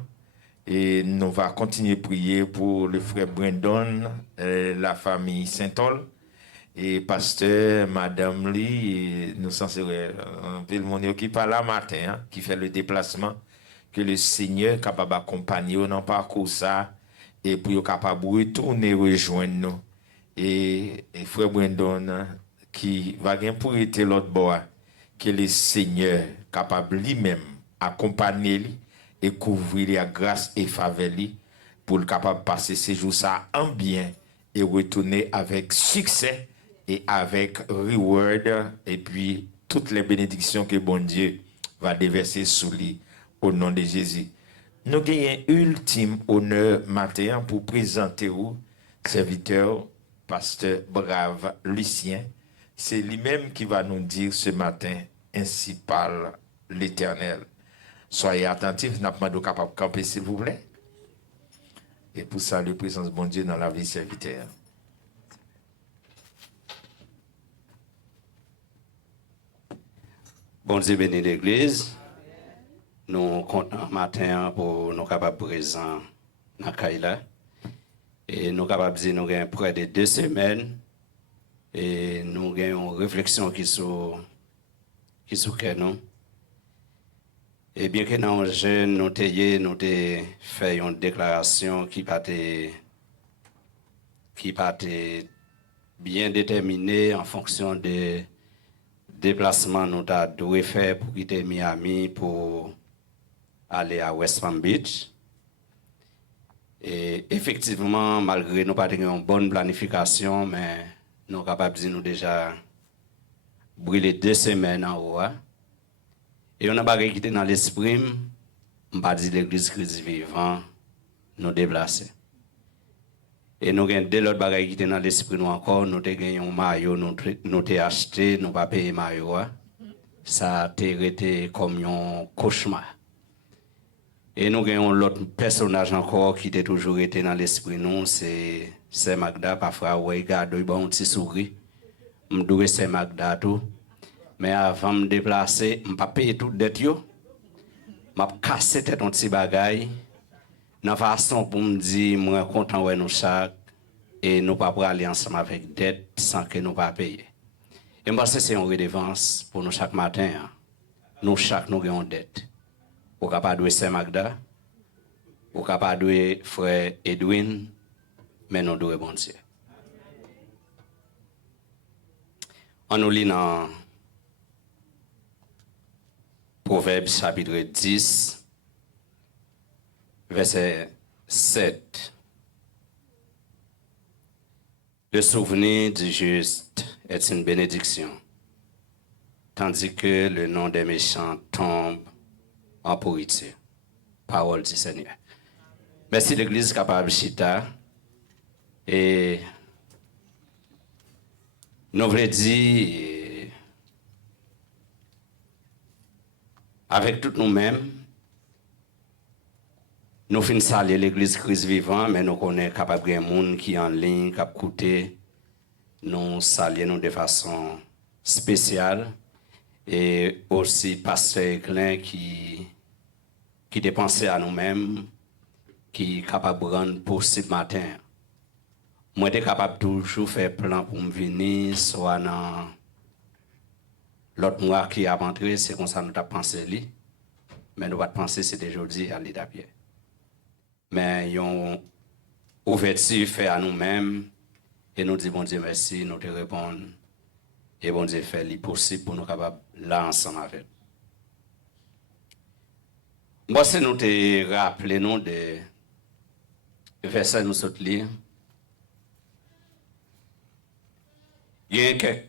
Et nous allons continuer à prier pour le frère Brandon, la famille Saint-Ol, et pasteur, madame Lee, nous sommes un peu le monde qui parle là matin, qui fait le déplacement, que le Seigneur est capable d'accompagner dans le parcours ça, et pour être capable de retourner rejoindre nous. Et frère Brandon, qui va bien pour être l'autre bord, que le Seigneur est capable lui-même accompagner lui et couvrir la grâce et faveur lui pour le capable de passer ces jours ça en bien et retourner avec succès et avec reward et puis toutes les bénédictions que bon Dieu va déverser sur lui au nom de Jésus. Nous avons un ultime honneur matin pour présenter au serviteur pasteur Brave Lucien. C'est lui-même qui va nous dire ce matin, ainsi parle l'Éternel. Soyez attentifs, n'a pas de capable de camper s'il vous plaît. Et pour ça, la présence de bon Dieu dans la vie serviteur. Bon Dieu béni l'Église. Nous comptons matin pour nous capables présents dans Kaila. Et nous capables de dire nous avons près de 2 semaines. Et nous avons une réflexion qui sont nous. Et bien que nous jeunes, nous avons fait une déclaration qui pas bien déterminée en fonction des déplacements que nous avons fait pour quitter Miami pour aller à West Palm Beach. Et effectivement, malgré nous pas une bonne planification, mais nous sommes capables de nous déjà brûler 2 semaines en haut. Et on a pas quitté dans l'esprit, on pas dit l'église Christ vivant, nous déplacer. Et nous avons deux autres bagages qui étaient dans l'esprit nous encore, nous avons gagné un maillot, nous avons acheté, nous n'avons pas payé maillot. Ça a été comme un cauchemar. Et nous avons l'autre personnage encore qui était toujours été dans l'esprit nous, c'est Saint Magda. Parfois, on regarde, il y a un petit sourire. Je dois Saint Magda tout. Mais avant de me déplacer, je ne vais pas payer toute dette. Je vais casser tête un petit bagage. De façon pour me dire, je suis content de nous chaque. Et nous ne pouvons pas aller ensemble avec dette sans que nous ne pas payer. Et moi, c'est une redevance pour nous chaque matin. Nous chaque nous avons une dette. Ou capable de Saint Magda, ou capable de frère Edwin, mais nous devons bon Dieu. On nous lit dans Proverbes chapitre 10, verset 7. Le souvenir du juste est une bénédiction, tandis que le nom des méchants tombe en pourriture. Parole du Seigneur. Merci l'Église capable chita. Et nous voulons dire avec tout nous-mêmes, nous finissons saluer l'église Christ vivant, mais nous connaissons capable de monde qui en ligne, qui a écouté, nous saluer nous de façon spéciale. Et aussi pasteur Eklin qui dépensait à nous-mêmes, qui est capable de rendre possible matin. Moi, je suis capable toujours faire plan pour me venir, soit dans l'autre mois qui a rentré, c'est comme ça nous avons pensé. Mais nous ne pas penser c'est aujourd'hui à l'état bien. Mais yon ouverture fait à nous-mêmes et nous disons bon Dieu merci, nous te répondons et bon Dieu fait possible pour nous capables là ensemble avec. Moi c'est nous te rappeler nous de verset nous saute lire. Il y a quelques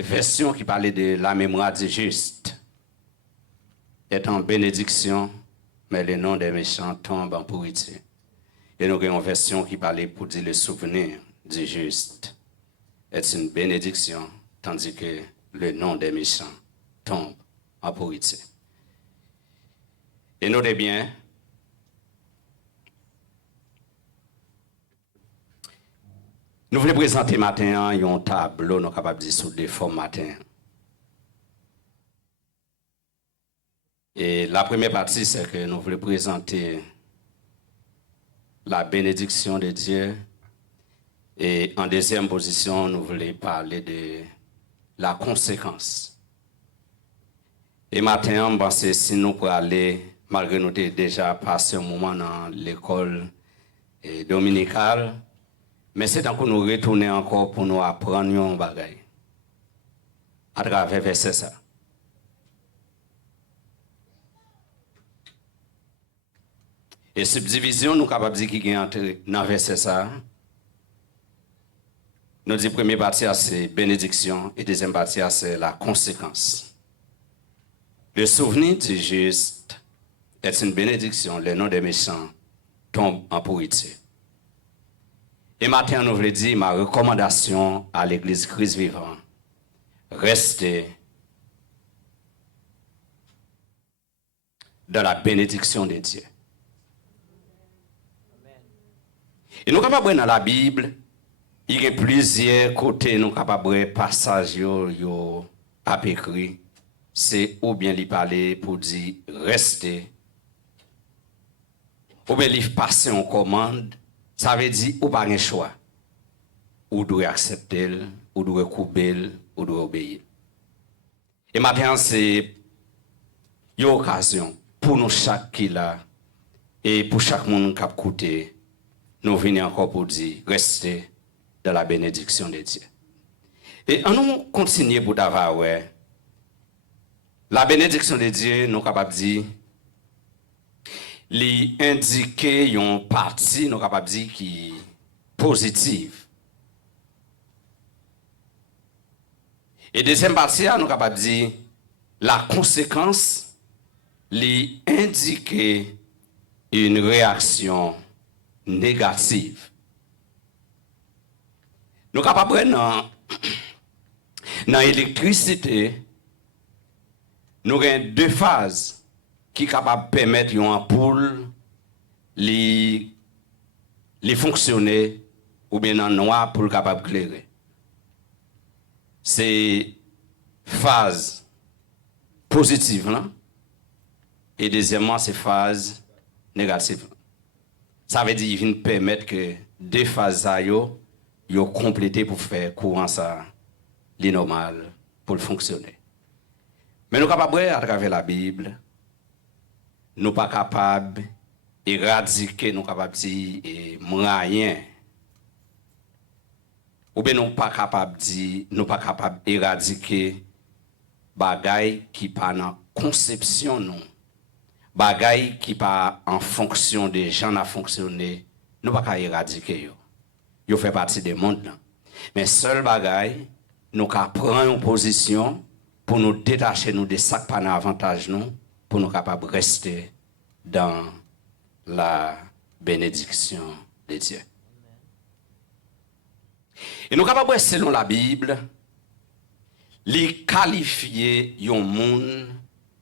versions qui parlaient de la mémoire du juste est en bénédiction, mais le nom des méchants tombe en pourriture. Et nous avons une version qui parlait pour dire le souvenir du juste est une bénédiction, tandis que le nom des méchants tombe en pourriture. Et notez bien, nous voulons présenter matin un tableau, nous sommes capables de dire sous des formes matin. Et la première partie, c'est que nous voulons présenter la bénédiction de Dieu. Et en deuxième position, nous voulons parler de la conséquence. Et maintenant, je pense que si nous pouvons aller, malgré nous avons déjà passé un moment dans l'école dominicale, mais c'est encore nous retourner encore pour nous apprendre un bagage à travers verset ça. Et subdivision, nous sommes capables de dire qu'il y a dans verset ça. Nous disons première partie, c'est bénédiction et deuxième partie, c'est la conséquence. Le souvenir du juste est une bénédiction, le nom des méchants tombe en pourriture. Et maintenant, nous voulons dire ma recommandation à l'église Christ vivant. Restez dans la bénédiction de Dieu. Et nous sommes capables dans la Bible, il y a plusieurs côtés, nous sommes capables de passages à écrit. C'est ou bien lui parler pour dire rester, ou bien lui passer en commande, ça veut dire ou pas un choix. Ou doit accepter, ou doit couper, ou doit obéir. Et maintenant, c'est une occasion pour nous chaque qui là, et pour chaque monde qui a écouté, nous venons encore pour dire, restez dans la bénédiction de Dieu. Et en nous continuer pour d'avoir, la bénédiction de Dieu, nous sommes capables de dire, les indiquer une partie, nous sommes capables de dire qui est positive. Et deuxième partie, nous sommes capables de dire, la conséquence, les indiquer une réaction négative. Nous sommes capables dans l'électricité, nous avons deux phases qui sont capables de permettre une ampoule de fonctionner ou bien en noir pour capable de éclairer. C'est phase positive là, et deuxièmement c'est phase négative. Ça veut dire qu'il vient permettre que deux phases yo compléter pour faire courant ça li normal pour fonctionner. Mais nous sommes capables à travers la Bible, nous ne sommes pas capables d'éradiquer, nous sommes capables de dire moyen. Ou bien nous ne sommes pas capables d'éradiquer bagaille qui pas dans conception non. Bagaille qui pas en fonction des gens à fonctionner, nous ne pouvons pas éradiquer yo. Yo fait partie du monde là. Mais seul bagaille nous pouvons prendre une position pour nous détacher nous de ça qui pas avantage nous pour nous capables de rester dans la bénédiction de Dieu. Et nous capables selon la Bible les qualifier un monde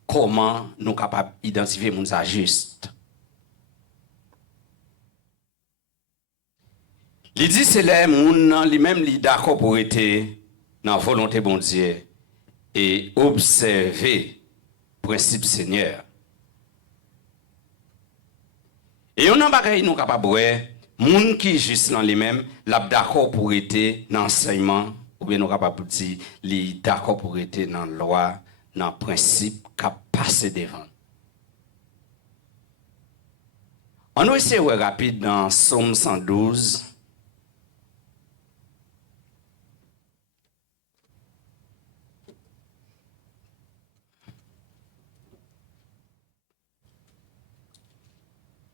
comment nous sommes capables d'identifier les gens justes. Il dit c'est les gens lui-même d'accord pour être dans la volonté de Dieu et observer le principe Seigneur. Et on a bagay nous capable les gens qui juste dans les mêmes d'accord pour être dans l'enseignement ou bien nous capable dire li d'accord pour être dans la loi, dans le principe qu'a passé devant. On va essayer rapide dans Somme 112.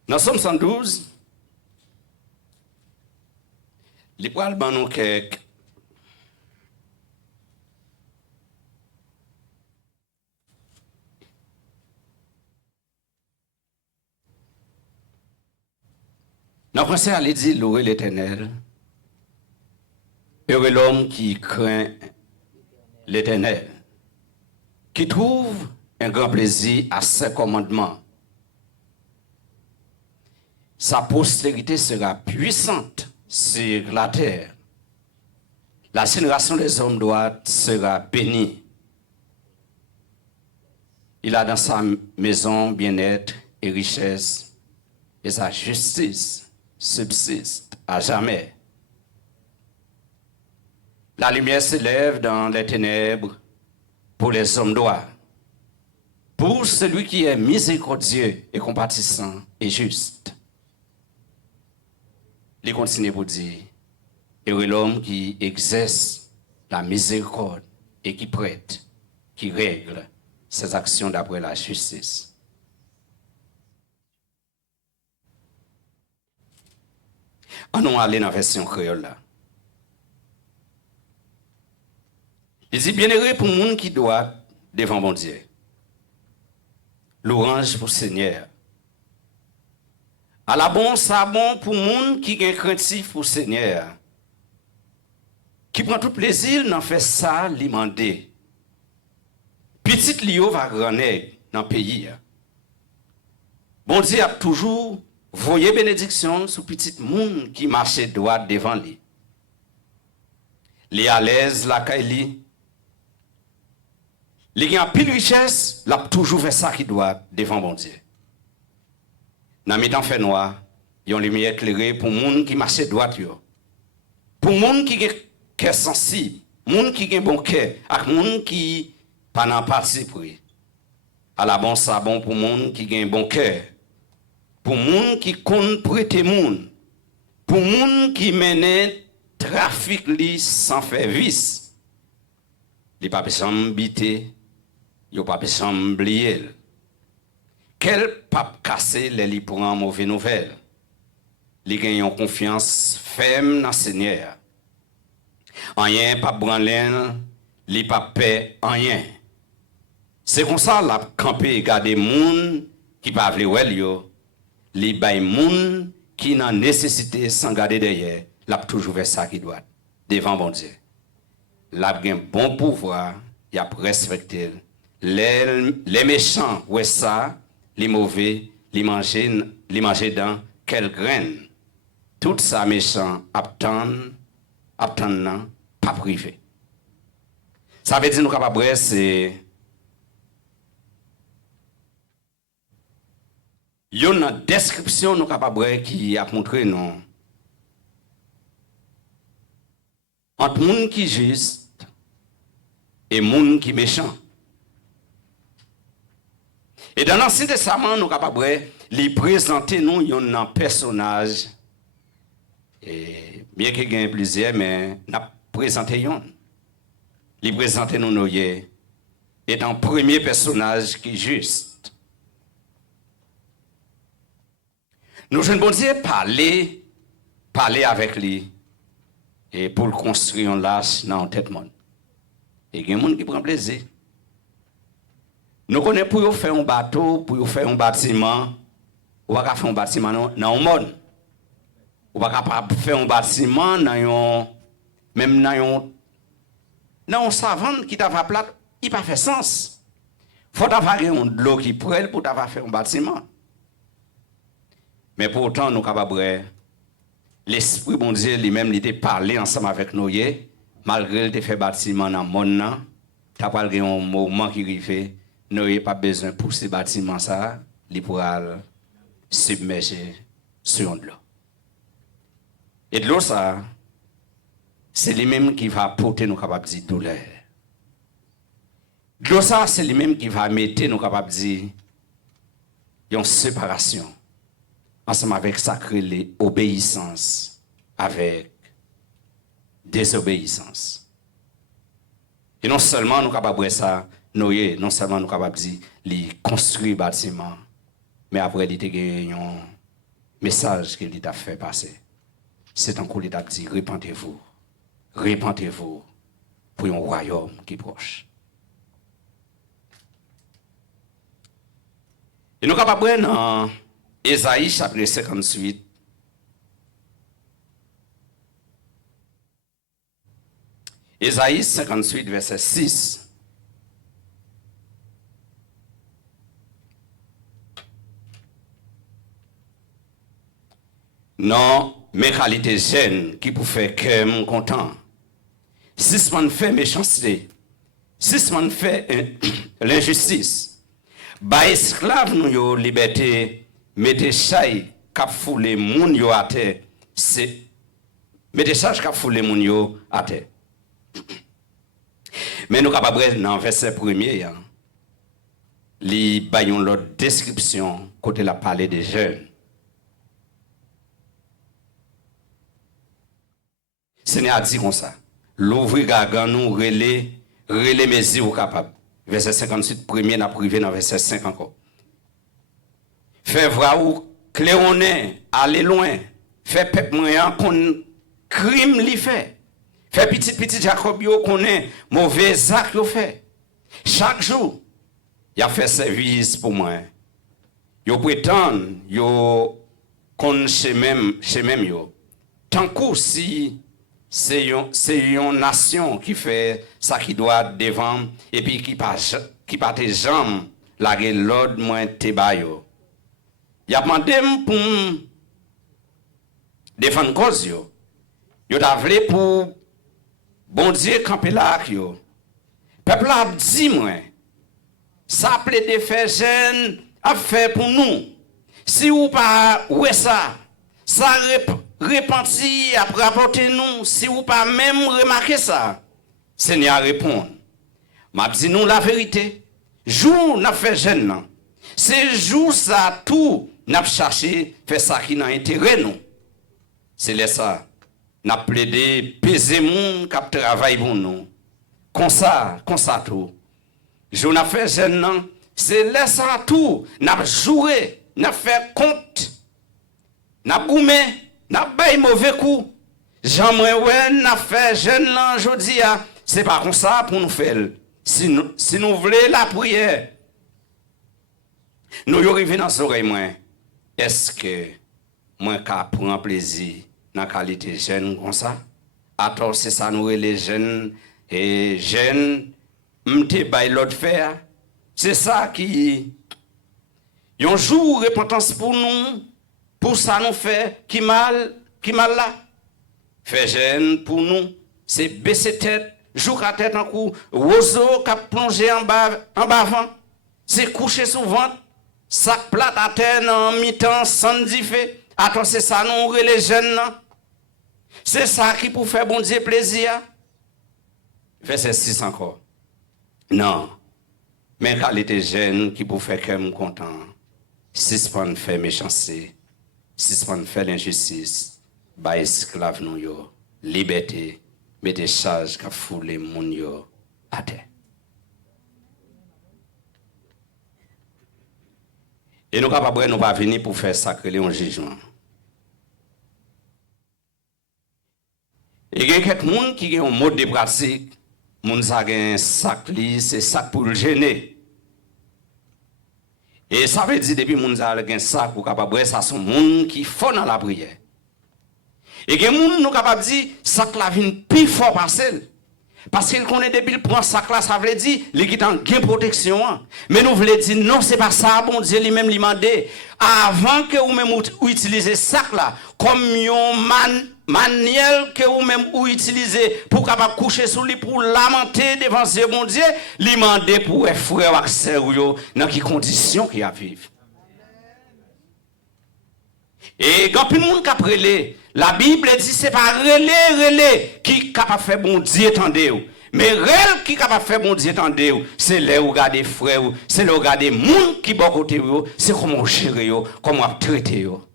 Dans Somme 112, les poils ban nous quelques dans le conseil, elle dit louer l'Éternel. Heureux l'homme qui craint l'Éternel, qui trouve un grand plaisir à ses commandements. Sa postérité sera puissante sur la terre. La génération des hommes droits sera bénie. Il a dans sa maison bien-être et richesse, et sa justice subsiste à jamais. La lumière s'élève dans les ténèbres pour les hommes droits. Pour celui qui est miséricordieux et compatissant et juste. Il continue pour dire, heureux l'homme qui exerce la miséricorde et qui prête, qui règle ses actions d'après la justice. On va aller dans la version créole là. Il dit, bienheureux pour le monde qui doit devant mon Dieu. Louange pour le Seigneur. À la bon, ça bon pour le monde qui est craintif pour le Seigneur. Qui prend tout plaisir d'en faire ça, l'imandé. Petite Lio va grandir dans le pays. Bon Dieu a toujours voyé bénédiction sur petit monde qui marchait droit devant lui. Il est à l'aise, la caille. Il a pile richesse, il a toujours fait ça qui doit devant bon Dieu. Dans le temps fait noir, il y a une lumière éclairée pour les gens qui marchent droit. Pour les gens qui ont cœur sensible, les gens qui ont bon cœur, et les gens qui pas dans parti pris. À la bon sabon pour les gens qui ont bon cœur. Pour les gens qui comptent prêter les gens. Pour les gens qui mènent trafic sans faire vice. Les pas besoin biter, ils pas besoin oublier. Quel pape cassé les li pour une mauvaise nouvelle. Li gagnent confiance ferme dans le Seigneur. Rien pas branlen, li pas paix rien. C'est comme ça la camper garder moun qui pas vle wel yo, li bay moun qui n'a nécessité sans garder derrière, l'a toujours fait ça qui doit devant bon Dieu. L'a gen bon pouvoir, y a respecter. Les méchants ouais ça, les mauvais, les manger dans quelle graine. Tout ça méchant attendant pas privé. Ça veut dire nous capable c'est il y a une description nous capable qui a montré nous entre monde qui juste et monde qui méchant. Et dans l'Ancien Testament, nous sommes capables de présenter nous un personnage. Et bien qu'il y ait plusieurs, mais nous présenté un. Il présente nous étant le premier personnage qui est juste. Nous jeunes bon Dieu parler avec lui et pour le construire un lâche dans la tête monde. Et il y a des gens qui prennent plaisir. Nous connaissons pour faire un bateau, pour faire un bâtiment, ou pas faire un bâtiment dans le monde. Ou pas faire un bâtiment même dans un savane qui t'a fait plat, il n'a pas fait sens. Faut avoir de l'eau qui prête pour t'avoir fait un bâtiment. Mais pourtant, nous sommes capables, l'Esprit bon Dieu lui-même, il était parlé ensemble avec nous, malgré le fait bâtiment dans le monde, tu as pas un moment qui arrive, nous n'avons pas besoin pour ces bâtiments, ça, il pourra submerger sur l'eau. Et de l'eau, ça, c'est lui-même qui va porter nos capables de douleur. De l'eau, ça, c'est lui-même qui va mettre nos capables de une séparation. Ensemble avec sacré obéissance, avec désobéissance. Et non seulement nous capables de ça, non seulement nous capables de construire bâtiment, mais après il y a un message qu'il a fait passer. C'est un coup l'état dit repentez-vous pour un royaume qui est proche. Et nous capables dans Ésaïe chapitre 58. Ésaïe 58, verset 6. Non, mes qualités jeunes qui pour faire que mon content. Si ce man fait méchanceté, si ce man fait l'injustice, bah esclave nous yo liberté. Mettez chay cap foule moun yo à terre, c'est mettez charge cap foule moun yo à terre. Mais nous capables dans verset premier li bayon l'autre description côté la parler des jeunes. Seigneur a dit comme ça, l'ouvrir gagan nous relais mes ou capable. Verset 58 premier n'a privé dans verset 5 encore. Fait voir ou claironner, aller loin. Fait peuple moyen qu'on crime li fait. Fait petit Jacob yo connaît mauvais acte yo fait. Chaque jour, il a fait service pour moi. Yo prétend yo kon chez même yo. Tant que si c'est une nation qui fait ça qui doit devant et puis qui pas tes jambes la l'ordre moins te bayo. Il a demandé pour défendre cause yo. Yo t'a voulu pour bon Dieu camper là yo. Peuple a dit moi ça plaît de faire jeune a fait pour nous. Si ou pas ouais ça repentir après rapporter nous si ou pas même remarquer ça. Seigneur répond. M'a dit nous la vérité. Jour n'a fait jeune. C'est jour ça tout n'a cherché faire ça qui n'a intérêt nous. C'est là ça. N'a plaidé peser moun cap travail pour nous. Comme ça tout. Jour n'a fait jeune non, c'est là ça tout n'a joué, n'a fait compte. N'a goumé, n'a bay mauvais coup. Jean ouais n'a fait jeune là jodi a, c'est pas comme ça pour nous faire. Si nous voulons la prière, nous y arrivons dans ce oreille moi. Est-ce que moi ka prend plaisir dans qualité jeune comme ça? Attends, c'est ça nous les jeunes et jeunes m'te bay l'autre faire. C'est ça qui un jour repentance pour nous, pour ça nous fait qui mal là. Fait jeune pour nous, c'est baisser tête, jour à tête en coup, oiseau qui a plongé en bas avant, c'est coucher sous ventre. Sac plat à terre en mi-temps sans diffé. Attends, c'est ça nous les jeunes. C'est ça qui pour faire bon Dieu plaisir. Verset 6 encore. Non. Mais quand il était jeune qui pour faire qu'elle content. Si ce pas faire méchanceté, si ce pas faire l'injustice, bah esclave nous yo, liberté, mettez charge qu'a foulé moun yo à terre. Et nous capables nous pas venir pour faire sacrer un jugement. Et il y a quelques gens qui ont un mode de pratique, moun sa gen sac li, c'est sac pour le gêner. Et ça veut dire depuis moun sa gen sac pour capable ça sont moun qui font dans la prière. Et gen moun nous capable dire sac la vinn plus fort passer Parce qu'il connaît depuis le prend ça là, ça veut dire qu'il est en gain protection. Mais nous voulons dire non, c'est pas ça, bon Dieu lui-même lui demandé. Avant que vous même utilisez ça là, comme un manuel que vous même utilisez pour capable coucher sous lui pour lamenter devant ce bon Dieu, lui demander pour frère ou sœur dans quelles conditions qu'il a vivre. Et quand tout le monde a relé, la Bible dit c'est pas relé qui capable faire bon Dieu tendez. Mais réel qui capable faire bon Dieu tendez, c'est les regarder frère, c'est les regarder monde qui bon côté c'est comment gérer comment traiter yo.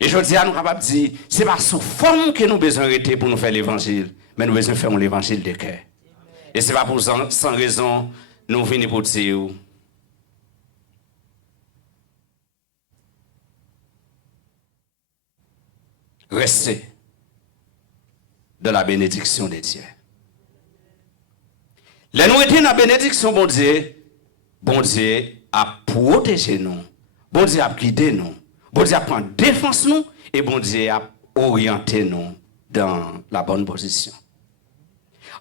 Et je dis à nous capable dire c'est pas sous forme que nous besoin arrêter pour nous faire l'évangile, mais nous besoin faire l'évangile de cœur. Et c'est pas pour sans raison nous venons pour dire restez dans la bénédiction de Dieu. Là nous étions dans la bénédiction bon Dieu a protégé nous, bon Dieu a guidé nous, bon Dieu a pris défense nous et bon Dieu a orienté nous dans la bonne position.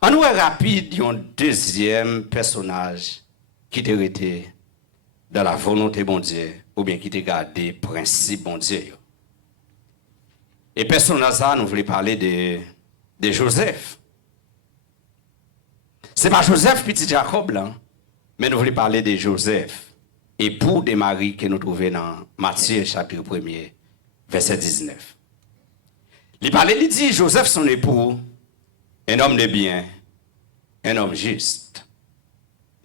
En nous rapide, il y a un deuxième personnage qui était resté dans la volonté bon Dieu ou bien qui était gardé principe bon Dieu. Et personnage ça, nous voulons parler de Joseph. C'est pas Joseph petit Jacob là, mais nous voulons parler de Joseph, époux de Marie que nous trouvons dans Matthieu chapitre 1er, verset 19. Il dit Joseph son époux, un homme de bien, un homme juste,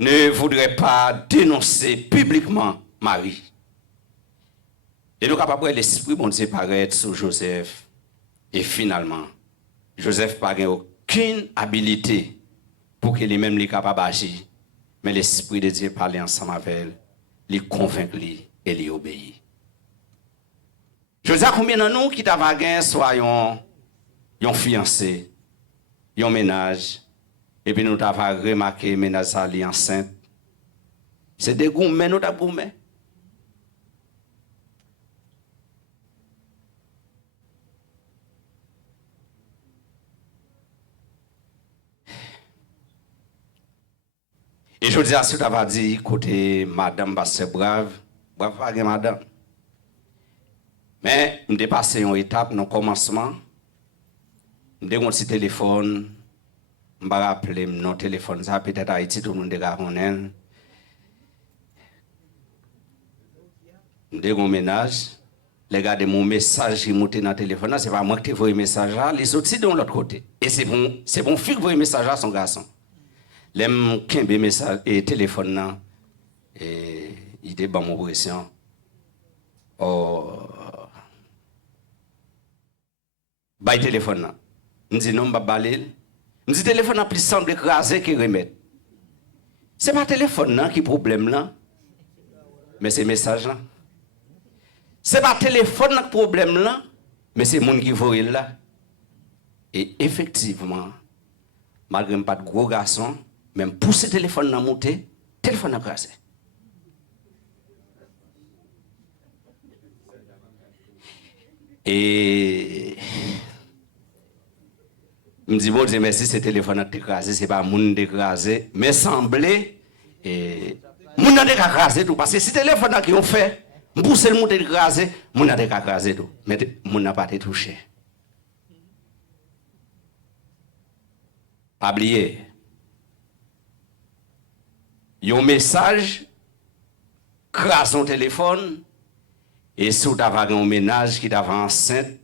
ne voudrait pas dénoncer publiquement Marie. Et nous capables l'esprit bon Dieu paraître sur Joseph. Et finalement, Joseph n'a pas aucune habilité pour qu'il lui-même soit capable d'agir. Mais l'esprit de Dieu parlait ensemble avec elle, lui convaincre et lui obéir. Joseph, combien de nous qui t'avaient soyons fiancés, un ménage, et puis nous t'avons remarqué ménage ça li enceinte. C'est des gourmets, nous t'avons gourmets. Et je dis à ce que tu as dit, côté madame, parce que brave pas madame. Mais je suis passé une étape dans le commencement. Je suis un petit téléphone. Je vais rappeler mon téléphone. Ça peut-être à Haïti, tout le monde est connaît. Je suis un ménage. Les gars de mon message qui monte dans le téléphone, ce n'est pas moi qui envoie le message là, les autres de l'autre côté. Et c'est bon fille qui envoie le message à son garçon. L'aime qu'un message et téléphone là, et il était dans mon pression. Oh, bah téléphone là. Je dis non, bah balil. Je dis téléphone là plus semble écraser que remettre. C'est pas téléphone là qui problème là, mais c'est message là. C'est pas téléphone là qui problème là, mais c'est monde qui voit là. Et effectivement, malgré pas de gros garçon, même pousser téléphone dans monter, téléphone dans crasé. Et je me dis bon Dieu merci, ce téléphone a écrasé, c'est pas moun écrasé, mais semblait et moun a écrasé tout parce que si téléphone qui ont fait, pousser le monde écrasé, moun a écrasé tout, mais moun n'a pas été touché. Pas oublier. Il y a un message, crase son téléphone, et si tu as un ménage qui t'avait enceinte,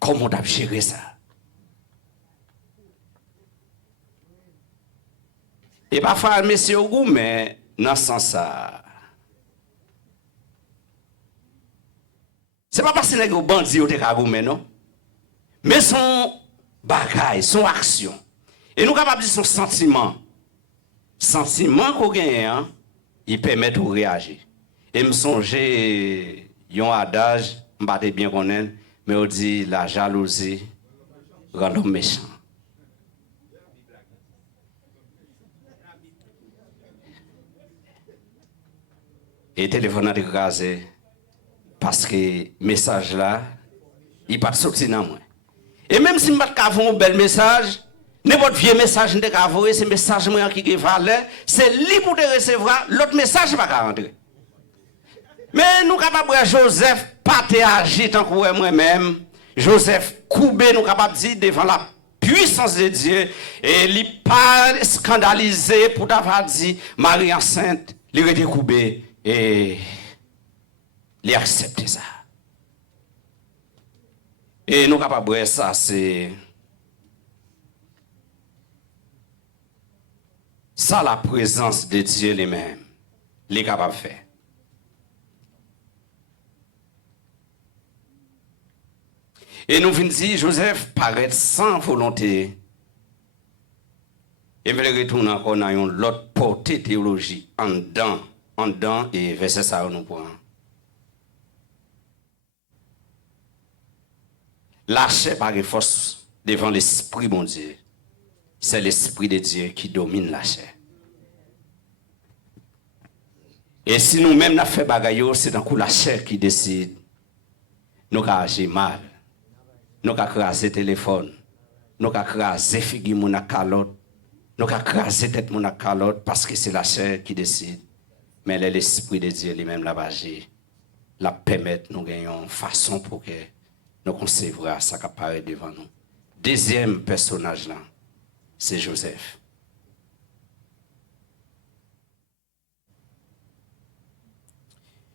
comment tu as géré ça? Et parfois, monsieur Ogou, mais dans ce sens-là, ce n'est pas parce que les bandits ont été cagoumés, non? Mais son bagage, son action, et nous sommes capables de dire son sentiment. Sentiment qu'on gagne, il permet de réagir. Et me songer, il y a un adage, je ne sais bien connaître, mais on dit la jalousie rend l'homme méchant. Et le téléphone a écrasé parce que le message là, il n'est pas sorti dans moi. Et même si je n'ai un bel message, n'importe vieux message que je envoyer, c'est message qui a valeur, c'est lui pour te recevoir, l'autre message ne va pas rentrer. Mais nous sommes capables de Joseph, pas te agir tant que moi-même. Joseph Koubé, nous sommes capables de dire devant la puissance de Dieu, et il n'est pas scandalisé pour t'avoir dit Marie enceinte, il a été Koubé, et il a accepté ça. Et nous sommes capables de ça, c'est ça la présence de Dieu lui-même, il est capable de faire. Et nous venons dire, Joseph paraît sans volonté. Et me retourne encore dans une autre portée théologie, en dedans, et verset ça nous prend. La chair par force devant l'esprit, mon Dieu. C'est l'esprit de Dieu qui domine la chair. Et si nous-mêmes nous fait bagaille, c'est un coup la chair qui décide. Nous avons agi mal. Nous avons crasé le téléphone, nous avons crasé figure mon calotte, nous avons crasé tête mon calotte parce que c'est la chair qui décide. Mais l'esprit de Dieu lui-même l'a agi, la permettre nous gagnons une façon pour que nous concevoir ça qui apparaît devant nous. Deuxième personnage là, c'est Joseph.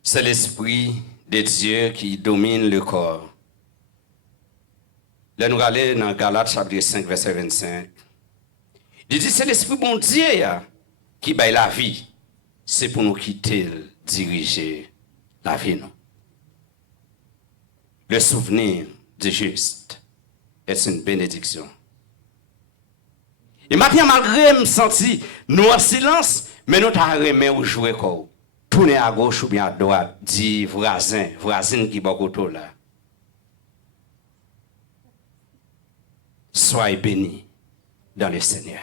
C'est l'esprit de Dieu qui domine le corps. Là, nous allons dans Galates chapitre 5, verset 25. Il dit, c'est l'esprit bon Dieu qui baille la vie. C'est pour nous quitter, diriger la vie. Non? Le souvenir du juste est une bénédiction. Et maintenant, malgré me sentir, nous en silence, mais nous t'avons remis ou jouer quoi. Tourner à gauche ou bien à droite, dit voisine qui beaucoup autour là. Soyez bénis dans le Seigneur.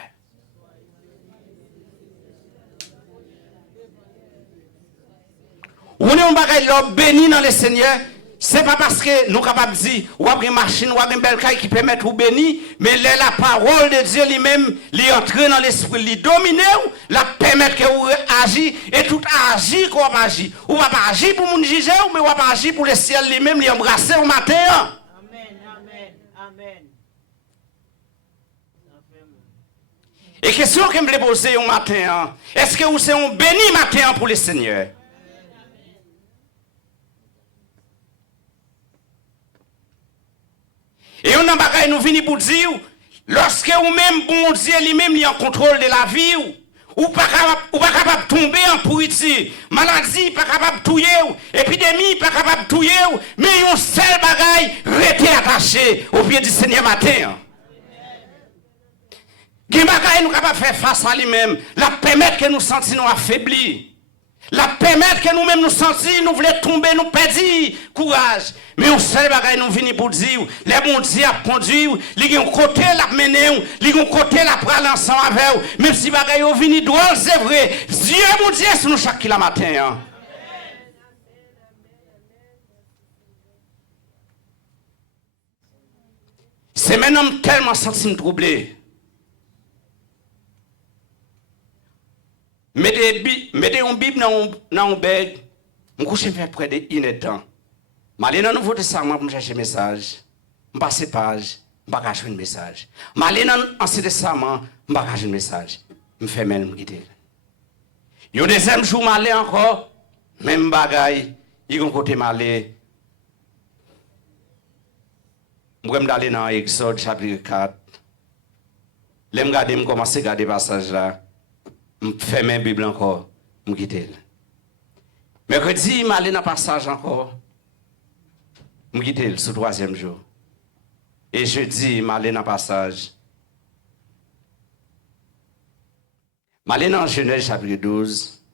On est béni dans le Seigneur. Ce n'est pas parce que nous sommes capables de dire, ou avez une machine, ou avez une belle caille qui permet de vous bénir, mais la parole de Dieu lui-même, lui entrer dans l'esprit, lui dominer, la permettre que vous agissez, et tout agir qu'on va agir. Ou va pas agir pour nous juger, mais on va pas agir pour le ciel lui-même, lui embrasser au matin. Amen, amen, amen. Et question que je me poser au matin, est-ce que vous êtes un béni matin pour le Seigneur? Et on a bagaille nous venons pour dire, lorsque vous-même, bon Dieu lui-même, il est en contrôle de la vie, ou pas capable de tomber en pourriture, maladie, pas capable de touiller, épidémie, pas capable de touiller, mais un seul bagaille, rester attaché au pied du Seigneur matin. Qui bagaille nous capable de faire face à lui-même, la permettre que nous sentions affaiblis. La permettre que nous-mêmes nous sentions, nous voulons tomber, nous perdre courage. Mais on sait bagaille nous venir pour dire, les bons Dieu a conduit, les ont côté la mener, les ont côté la prendre ensemble avec, même si bagaille ont venu drôle, c'est vrai. Dieu mon Dieu sur nous chaque matin. C'est maintenant tellement senti me troubler. Mettez une Bible dans un bag. Je me couche près de 1 heure. Je vais dans le Nouveau Testament pour chercher un message. Je passe page, je ne vais pas chercher un message. Je vais dans l'Ancien Testament, je ne vais pas chercher un message. Je fais même quitter. Il y a un deuxième jour, je vais encore, même bagaille, il y a un côté malé. Je vais aller dans Exode chapitre 4. Je vais commencer à regarder le passage là. Je fais ma Bible encore, je quitte. Mercredi, je vais aller dans le passage encore. Je quitte ce 3e jour. Et jeudi, je vais aller dans le passage. Je vais aller dans Genèse chapitre 12.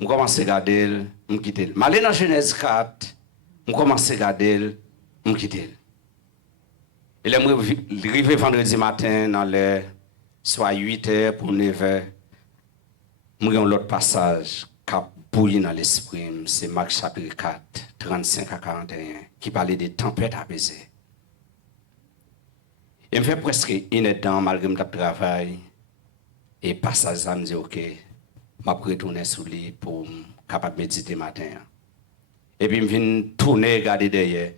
Je commence à regarder, je quitte. Je vais aller dans Genèse 4. Je commence à regarder, je quitte. Et là, je vais arriver vendredi matin dans l'heure, soit 8h pour 9h. Je vais l'autre passage qui a bouilli dans l'esprit, c'est Marc chapitre 4, 35 à 41, qui parlait des tempêtes apaisées. Et me fait presque une heure dedans, malgré mon travail. Et passage, ça me dit, ok, je vais retourner sur lui pour capable méditer matin. Et puis, je viens tourner, regarder derrière.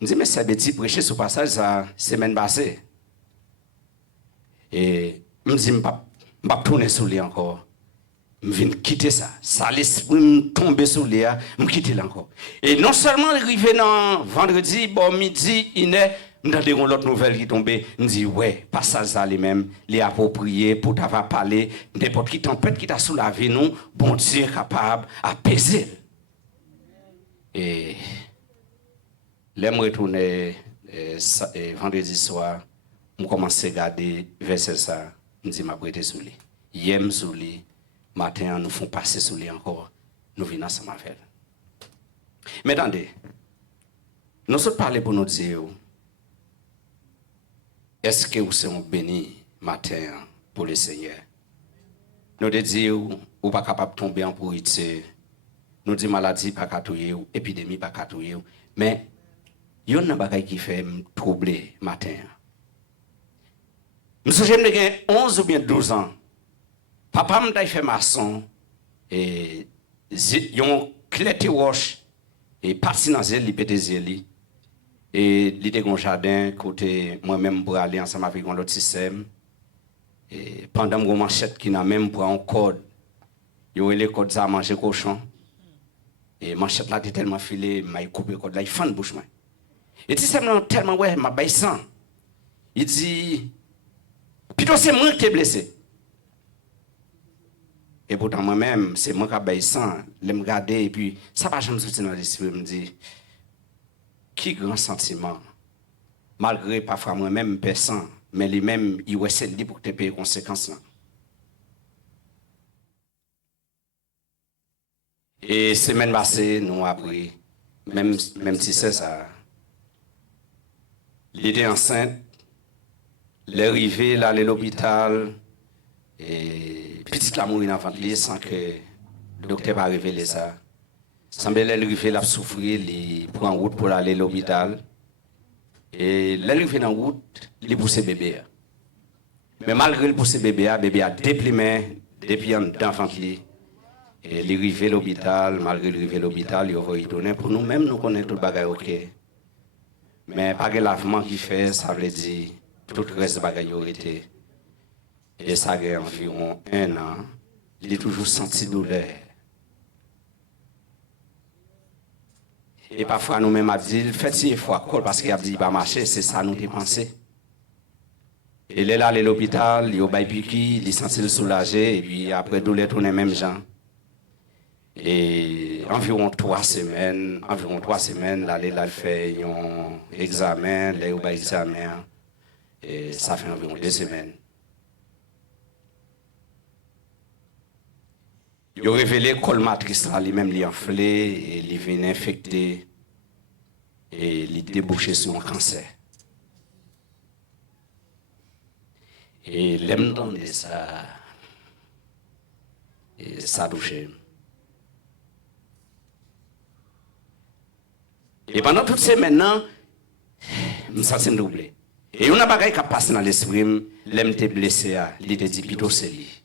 Je me dis, mais c'est petit prêcher sur passage, ça, semaine passée. Et je me dis, je ne vais pas tourner sur lui encore. Je viens quitter ça. Ça l'esprit me tomber sur lui, je quitter là encore. Et non seulement arrivé dans vendredi, bon midi, il est, je me dis, l'autre nouvelle qui tombait, je me dis, ouais, passage ça lui-même, les approprié pour t'avoir parlé, n'importe qui tempête qui t'a soulevé, nous, bon Dieu capable d'apaiser. Et là, je retourne vendredi soir, je commence à regarder verset ça, je dis, je prêté sur lui. Hier, sur lui, matin, nous font passer sur lui encore, nous venons ensemble avec elle. Mais attendez, nous sommes parlés pour nous dire, est-ce que vous êtes béni matin pour le Seigneur? Nous te disons, vous n'êtes pas capable de tomber en pourrité. Nous disons, maladie pas catouiller, épidémie pas catouiller. Mais, il y a un bagage qui fait me troubler matin. Je suis jeune, j'ai 11 ou bien 12 ans. Papa m'a fait maçon. Et ils ont clé de roche. Et parti dans zèle, il pète zèle. Et il était dans un jardin, côté moi-même pour aller ensemble avec l'autre système. Et pendant mon manchette qui n'a même pas un code, il y a les codes à manger cochon. Et manchette là était tellement filé, m'a coupé le code là, il fait une bouche. Et tu sais, tellement ouais, m'a baissant. Il dit, plutôt c'est moi qui est blessé. Et pourtant moi-même, c'est moi qui ai baissant, je me regarder et puis ça va jamais sortir dans l'esprit, me dit, qui grand sentiment, malgré parfois moi-même personne, mais lui-même, il va essayer pour te payer les conséquences. Et semaine passée, nous avons appris, même si c'est ça, il était enceinte, il est arrivé, là, à l'hôpital, et petite la mourir avant de sans que le docteur va révéler ça. Semblait l'arriver à souffrir, il prend en route pour aller à l'hôpital. Et l'arrivé en route, il pousse bébé. Mais malgré le pousse bébé, bébé a déprimé depuis un enfant. Et il arrive à l'hôpital, malgré l'arrivée à l'hôpital, il va y donner. Pour nous-mêmes, nous connaissons tout le bagage ok. Mais pas que lavement qui fait, ça veut dire tout le reste de bagage aurait été. Et ça a environ 1 an, il a toujours senti douleur. Et parfois, nous-mêmes, avons dit, faites si fois, parce qu'il a dit, il va marcher, c'est ça, nous avons pensé. Et là, à l'hôpital, il a piqué, il senti soulagé, et puis après, douleur, tourner même gens. Et environ 3 semaines, là, il a fait un examen, là, il a examen, et ça fait environ 2 semaines. Il a révélé que le matrice lui-même l'a enflé et il venait infecté et il débouché sur un cancer. Et l'aime donner ça, et ça a touché. Et pendant toutes ces maintenant, je me sens doublé. Et on a pas qui a passé dans l'esprit, l'aime était blessé, il était dit plutôt c'est lui.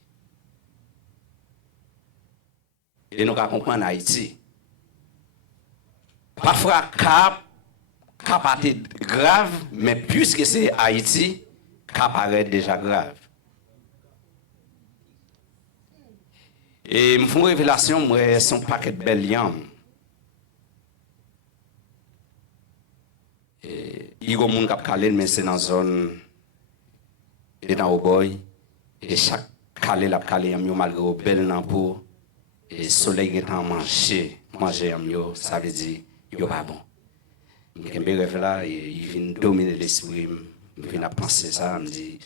Et nous comprenons en Haïti. Parfois, cas pas grave, mais puisque c'est Haïti, cas paraît déjà grave. Et me font une révélation, moi, son paquet de belles liens. Il y a des gens qui ont calé, mais c'est dans la zone, et dans le boy. Et chaque calé, la calé, malgré le bel pour. Et le soleil est en manger en mieux, ça veut dire qu'il n'est pas bon. Je rêve là, il vient dominer l'esprit, il vient penser ça, me dit,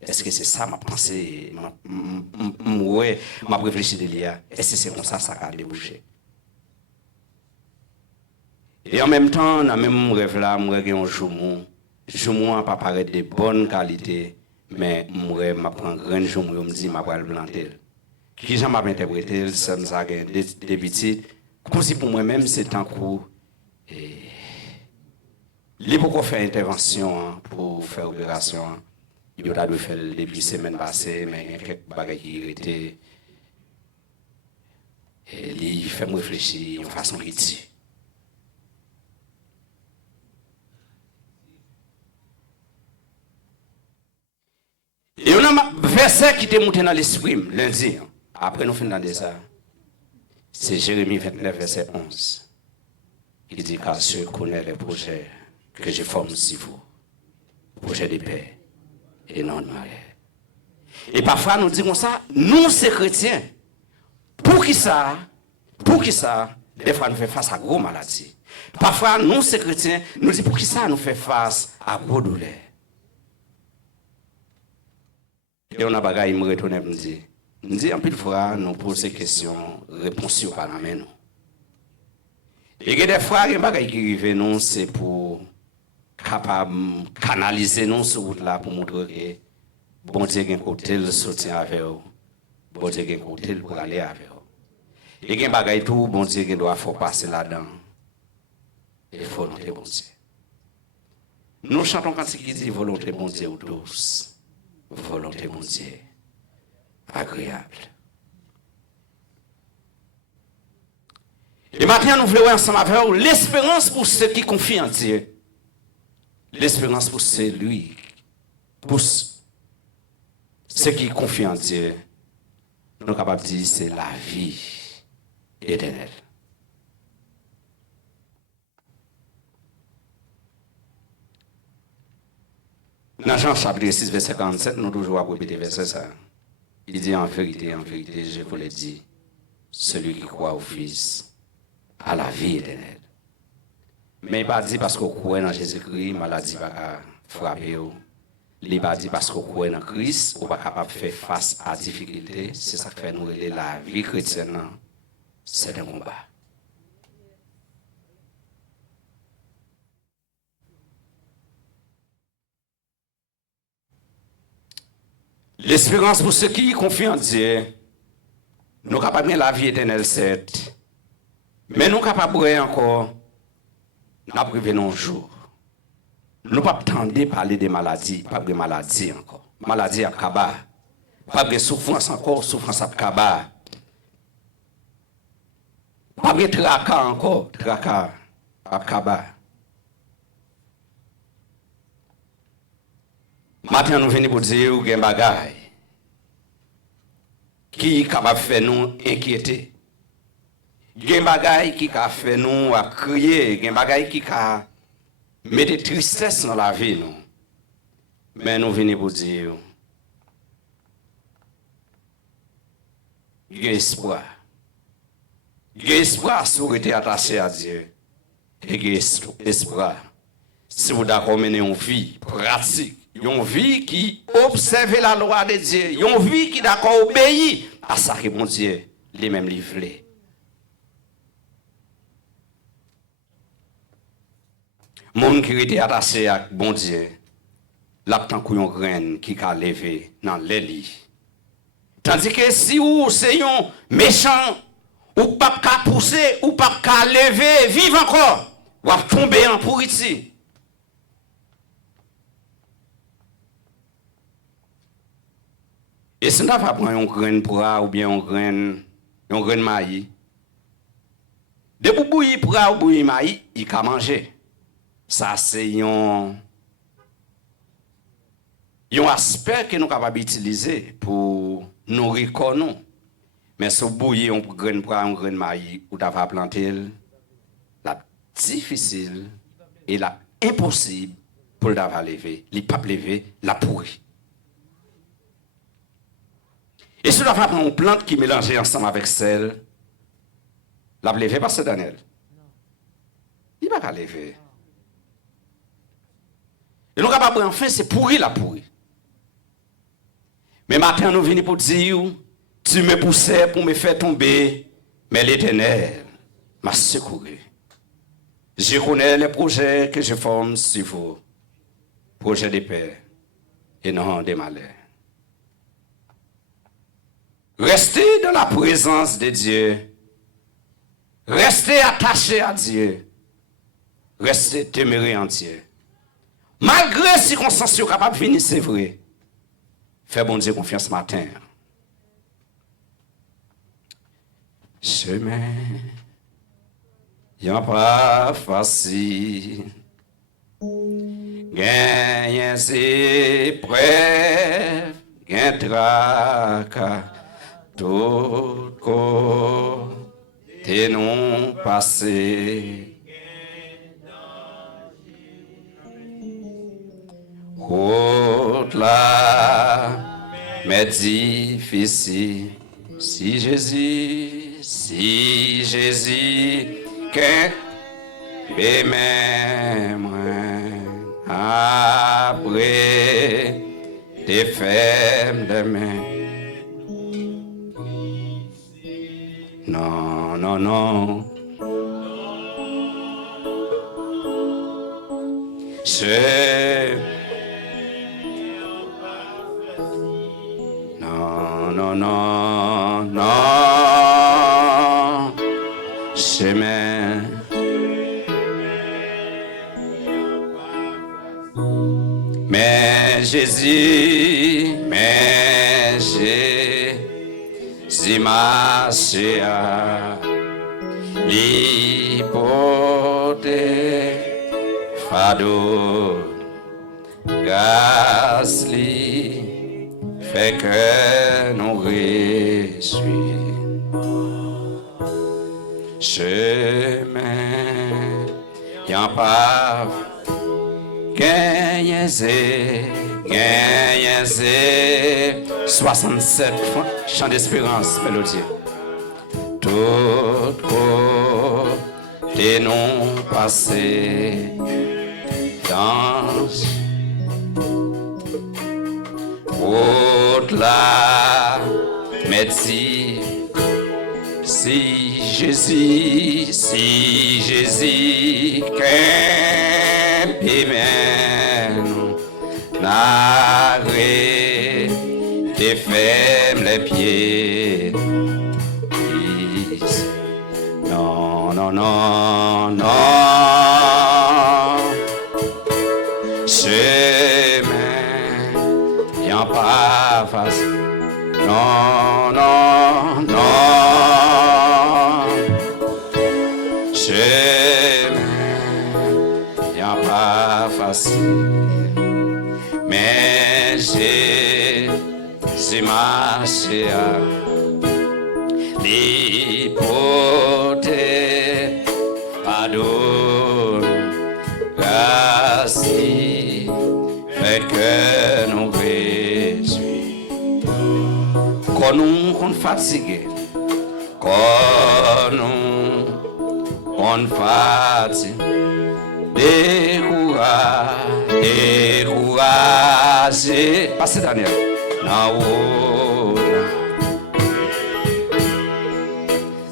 est-ce que c'est ça ma pensée, ouais, ma réfléchi de l'IA, est-ce que c'est comme ça a débouché? Et en même temps, dans le même rêve là, je regarde un joumou, joumou pas paraître de bonne qualité, mais je prends un grand joumou, je me dis, je vais le planter. Qui j'aime interpréter, ça me a des petits. Comme si pour moi-même, c'est un coup. Les pour faire intervention pour faire opération, il a dû faire depuis semaine passée, mais il y a quelques bagages qui étaient. Et il fait me réfléchir de façon critique. Et on a un verset qui était monté dans l'esprit lundi. Après nous finissons de ça. C'est Jérémie 29, verset 11. Il dit car je connais les projets que je forme si vous. Projets de paix et non de malheur. Et parfois nous disons ça, nous ces chrétiens, pour qui ça, des fois nous faisons face à gros maladies. Parfois nous ces chrétiens, nous disons pour qui ça nous fait face à gros douleurs. Et on a bagaille me retourner me dire. Nous disons en plus de fois nous posons ces questions, réponses sur pas la main. Et que des fois, les bagailles qui arrivent, nous, c'est pour capable canaliser nous sur route là pour montrer que bon Dieu a un côté le soutien avec vous, bon Dieu a un côté pour aller avec vous. Et que bagaille tout, bon Dieu doit faire passer là-dedans. Et volonté bon Dieu. Nous chantons quand il dit volonté bon Dieu ou douce, volonté bon Dieu agréable. Et maintenant, nous voulons ensemble avec vous l'espérance pour ceux qui confient en Dieu. L'espérance pour celui, pour ceux qui confient en Dieu. Nous sommes capables de dire c'est la vie éternelle. Dans Jean chapitre 6, verset 47, nous toujours répéter verset ça. Il dit en vérité, je vous le dis, celui qui croit au Fils à la vie éternelle. Mais il pas dit parce qu'on croit dans Jésus-Christ, maladie va frapper. Il n'est pas dit parce qu'on croit dans Christ, on va capable de faire face à la difficulté. C'est ça qui fait nous aider la vie chrétienne. C'est un combat. L'espérance pour ceux qui confient en Dieu, nous sommes capables de la vie éternelle, certes. Mais nous sommes capables de encore, nous priver nos jours. Nous ne pouvons pas attendre parler des maladies, pas de maladies encore. Maladie à Kaba. Pas de souffrance encore, souffrance à Kaba. Pas de tracas encore, tracas à Kaba. Maintenant, nous venons pour dire qu'il y a des bagailles qui sont capables de faire nous inquiéter. Il y a des bagailles qui sont fait nous à crier. Il y a des bagailles qui mettent tristesse dans la vie. Nous. Mais nous venons pour dire il y a espoir. Il y a espoir si vous êtes attaché à Dieu. Il y a espoir si vous d'accord mener une vie pratique. Une vie qui observe la loi de Dieu. Une vie qui d'accord obéit à ça que mon Dieu les mêmes livrés. Monde qui était attaché à bon Dieu, l'attend qu'on une graine qui a levé dans les lits. Tandis que si vous c'est un méchant, ou pas qu'à pousser, ou pas qu'à lever, vivre encore, ou à tomber en pourriture. Et si on va prendre une graine pour ou bien une graine maïs, de bouillir pour ou bouillir maïs, il peut manger. Ça, c'est un aspect que nous sommes capables d'utiliser pour nourrir nous. Mais si vous bouillez une graine pour une graine maïs, ou d'avoir planté, la difficile et la impossible pour l'avoir levé, il pas lever, la pourri. Et si on va prendre une plante qui mélange ensemble avec celle, la lever par ce Daniel. Il ne va pas lever. Et nous capables enfin c'est pourri la pourri. Mais maintenant nous venons pour dire tu me poussais pour me faire tomber, mais l'Éternel m'a secouru. Je connais les projets que je forme sur vous, projets de paix et non de malheur. Restez dans la présence de Dieu. Restez attaché à Dieu. Restez demeuré en Dieu. Malgré les circonstances capables de venir, c'est vrai. Fais bon Dieu confiance ce matin. Chemin, y'a pas facile. Gagne c'est prêt, gagne tracas, tout côté non passé. Route là, mais difficile. Si Jésus, qu'un même après des femmes de main. Non, non, non. Non, non, non, non. Chemin. Mais Jésus marché à l'hypothèque fado gaz li fait que nous réjouis chemin y'en pas gagné 67 chant d'espérance mélodie tout côté non passé dans au-delà médecine si Jésus qu'un piment n'arrête des femmes les pieds non non non non chemin y'en pas face non non non chemin y'en pas facile mais j'ai marché à l'hypothèque pardonne grâce fait que nous réjouis quand nous sommes fatigués quand nous sommes fatigués découragé passez Daniel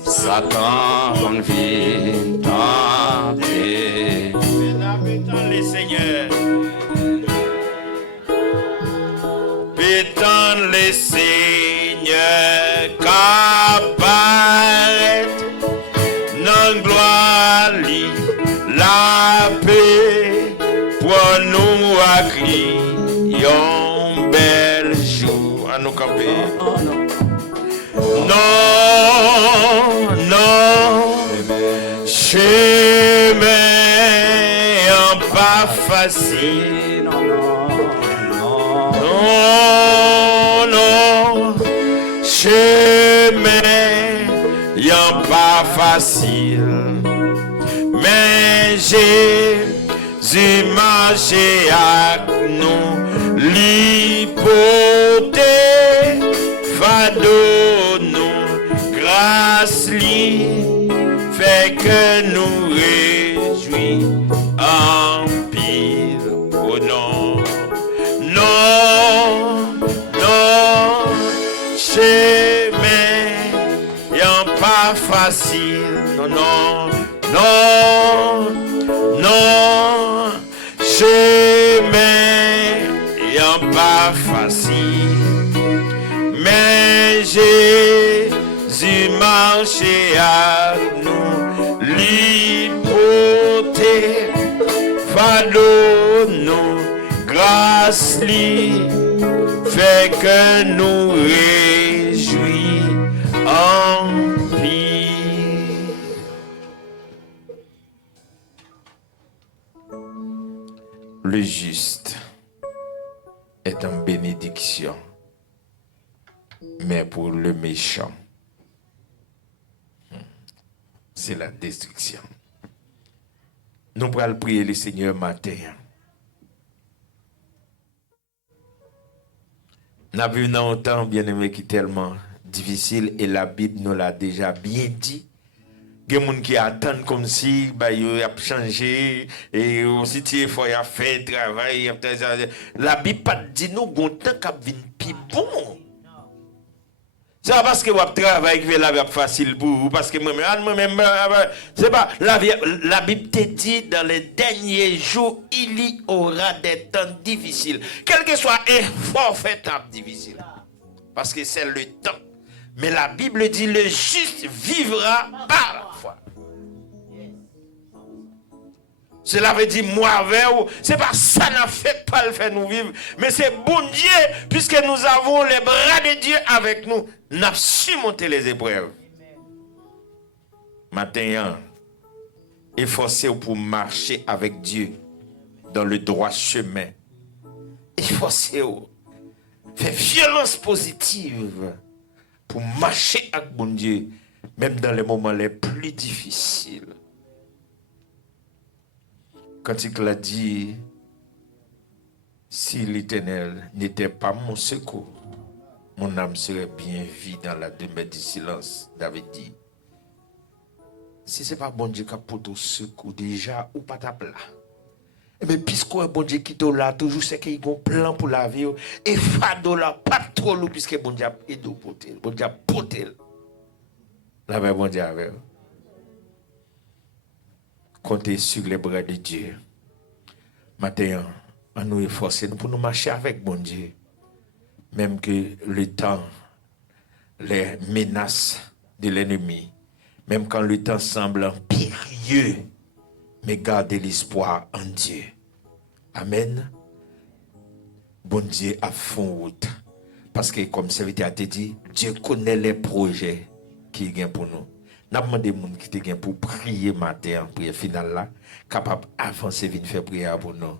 Satan on vient tenter les seigneurs pétant les seigneurs qu'apparaît non gloire li la paix pour nous accueillir un bel jour à nous camper non, non, chemin pas facile. Non, non, chemin pas facile. Mais Jésus marché avec nous, l'hypothèque fado. Grâce li fait que nous réjouis en pile oh non non non chemin y'en pas facile non non non non chemin y'en pas facile mais Jésus marché à nous l'hypothèque fado nous, grâce li, fait que nous réjouis en pire. Le juste est en bénédiction, mais pour le méchant, c'est la destruction. Nous allons prier le Seigneur matin. Nous avons vu un temps, bien aimé, qui est tellement difficile et la Bible nous l'a déjà bien dit. Il y a des gens qui attendent comme si il a changé et aussi il faut faire travail. La Bible pas dit nous qu'on temps qu'a vinn plus bon. C'est pas parce que vous travaillez que la vie est facile pour vous, parce que moi-même, c'est pas, la Bible te dit dans les derniers jours, il y aura des temps difficiles. Quel que soit effort fait temps difficile. Parce que c'est le temps. Mais la Bible dit le juste vivra par la foi. Cela veut dire moi avec vous. C'est pas ça n'a fait pas le faire nous vivre. Mais c'est bon Dieu, puisque nous avons les bras de Dieu avec nous. Nous avons surmonté les épreuves. Maintenant, efforcez-vous pour marcher avec Dieu dans le droit chemin. Efforcez-vous. Faites violence positive pour marcher avec bon Dieu, même dans les moments les plus difficiles. Quand il a dit, si l'Éternel n'était pas mon secours, mon âme serait bien vide dans la demeure du silence. David dit, si ce n'est pas bon Dieu qui a pour ton secours déjà, ou pas ta plat. Mais puisqu'on est bon Dieu qui est là, toujours c'est qu'il y a un plan pour la vie. Et fado là, pas trop lourd, puisque bon Dieu a aidé pour tel. Bon Dieu a porté. La paix, bon Dieu avec vous. Comptez sur les bras de Dieu. Maintenant, on nous efforcer pour nous marcher avec bon Dieu. Même que le temps, les menaces de l'ennemi, même quand le temps semble périlleux, mais gardez l'espoir en Dieu. Amen. Bon Dieu a fond route. Parce que comme serviteur a dit, Dieu connaît les projets qu'il y a pour nous. Nous avons demandé aux gens qui te pour prier matin, en prière finale là, capable d'avancer, venir faire prière pour nous.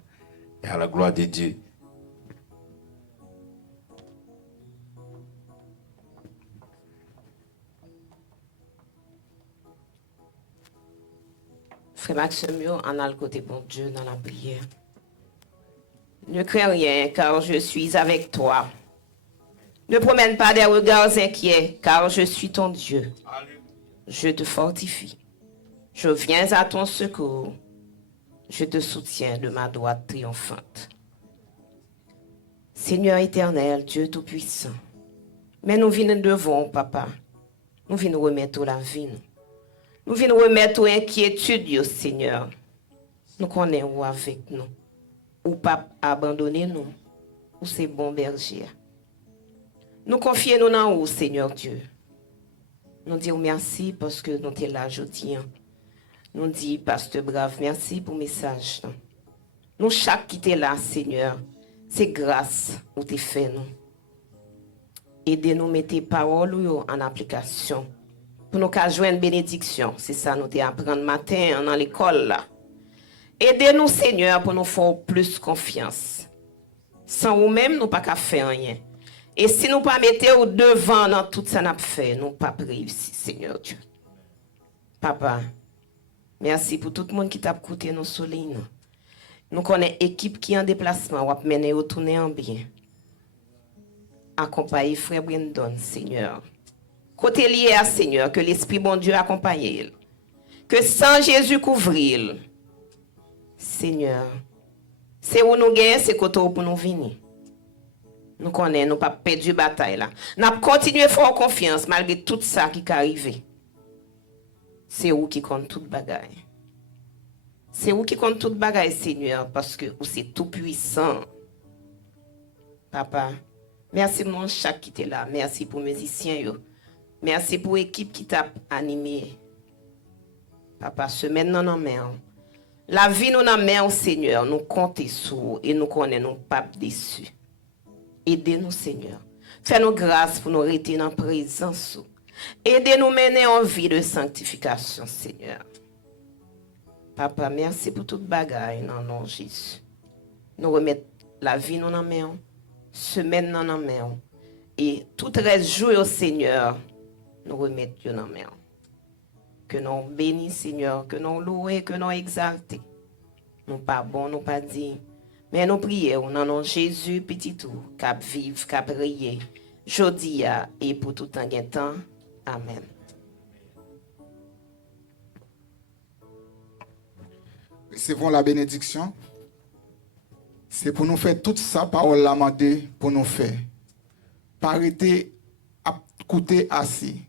Et à la gloire de Dieu. Frère Maxime, on a le côté bon Dieu dans la prière. Ne crains rien, car je suis avec toi. Ne promène pas des regards inquiets, car je suis ton Dieu. Je te fortifie. Je viens à ton secours. Je te soutiens de ma droite triomphante. Seigneur éternel, Dieu tout-puissant, mais nous venons devant, papa. Nous venons remettre la vie. Nous venons remettre l'inquiétude, Seigneur. Nous connaissons avec nous. Ou pas abandonner nous. Ou c'est bon berger. Nous confions nous en vous, Seigneur Dieu. Nous disons merci parce que nous sommes là aujourd'hui. Nous disons, Pasteur Brave, merci pour le message. Nous, chaque qui est là, Seigneur, c'est grâce où tu fait nous. Aidez-nous à mettre tes paroles en application. Pour nous jouer une bénédiction. C'est ça nous apprendre matin dans l'école là. Aidez-nous, Seigneur, pour nous faire plus confiance. Sans vous-même, nous pas qu'à faire rien. Et si nous pas mettez au devant dans tout ça n'a fait, nous pas réussi, Seigneur Dieu. Papa, merci pour tout le monde qui t'a écouté nos soleils. Nous connaissons équipe qui est en déplacement, on va mener au tourner en bien. Accompagnez frère Brandon, Seigneur. Côté lié à Seigneur, que l'Esprit bon Dieu accompagne. Que sans Jésus couvrir. Seigneur, c'est où nous gagnons, c'est côté pour nous venir. Nous connaissons, nous pas perdu bataille là. Nous avons continué à faire confiance malgré tout ça qui est arrivé. C'est où qui compte toute bagaille. C'est où qui compte toute bagaille, Seigneur, parce que c'est tout puissant. Papa, merci pour chaque qui était là. Merci pour les musiciens. Merci pour l'équipe qui t'a animé. Papa, semaine non en main. La vie nous en main au Seigneur, nous comptons sur et nous connaissons nous pas déçus. Aidez-nous, Seigneur. Fais-nous grâce pour nous rester dans la présence. Aidez-nous mener en vie de sanctification, Seigneur. Papa, merci pour toute bagaille dans le nom de Jésus. Nous remettons la vie dans la main, semaine dans la main, et tout reste joué au Seigneur, nous remettons dans la main. Que nous bénissons, Seigneur, que nous louons, que nous exaltons. Nous pas bon, nous pas dit, mais nous prions au nom de Jésus, petit tout, cap vivre, cap prier, jodi et pour tout un temps. Amen. Recevons la bénédiction. C'est pour nous faire toute sa parole la mandé pour nous faire. Pas arrêter à écouter assis.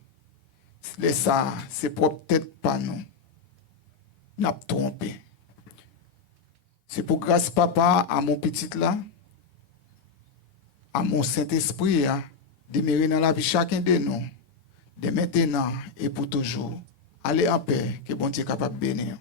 Ça, c'est peut-être pas nous. N'a pas trompé. C'est pour grâce papa à mon petit là, à mon Saint-Esprit, demeurer dans la vie chacun de nous, de maintenant et pour toujours. Allez en paix, que bon Dieu est capable de bénir.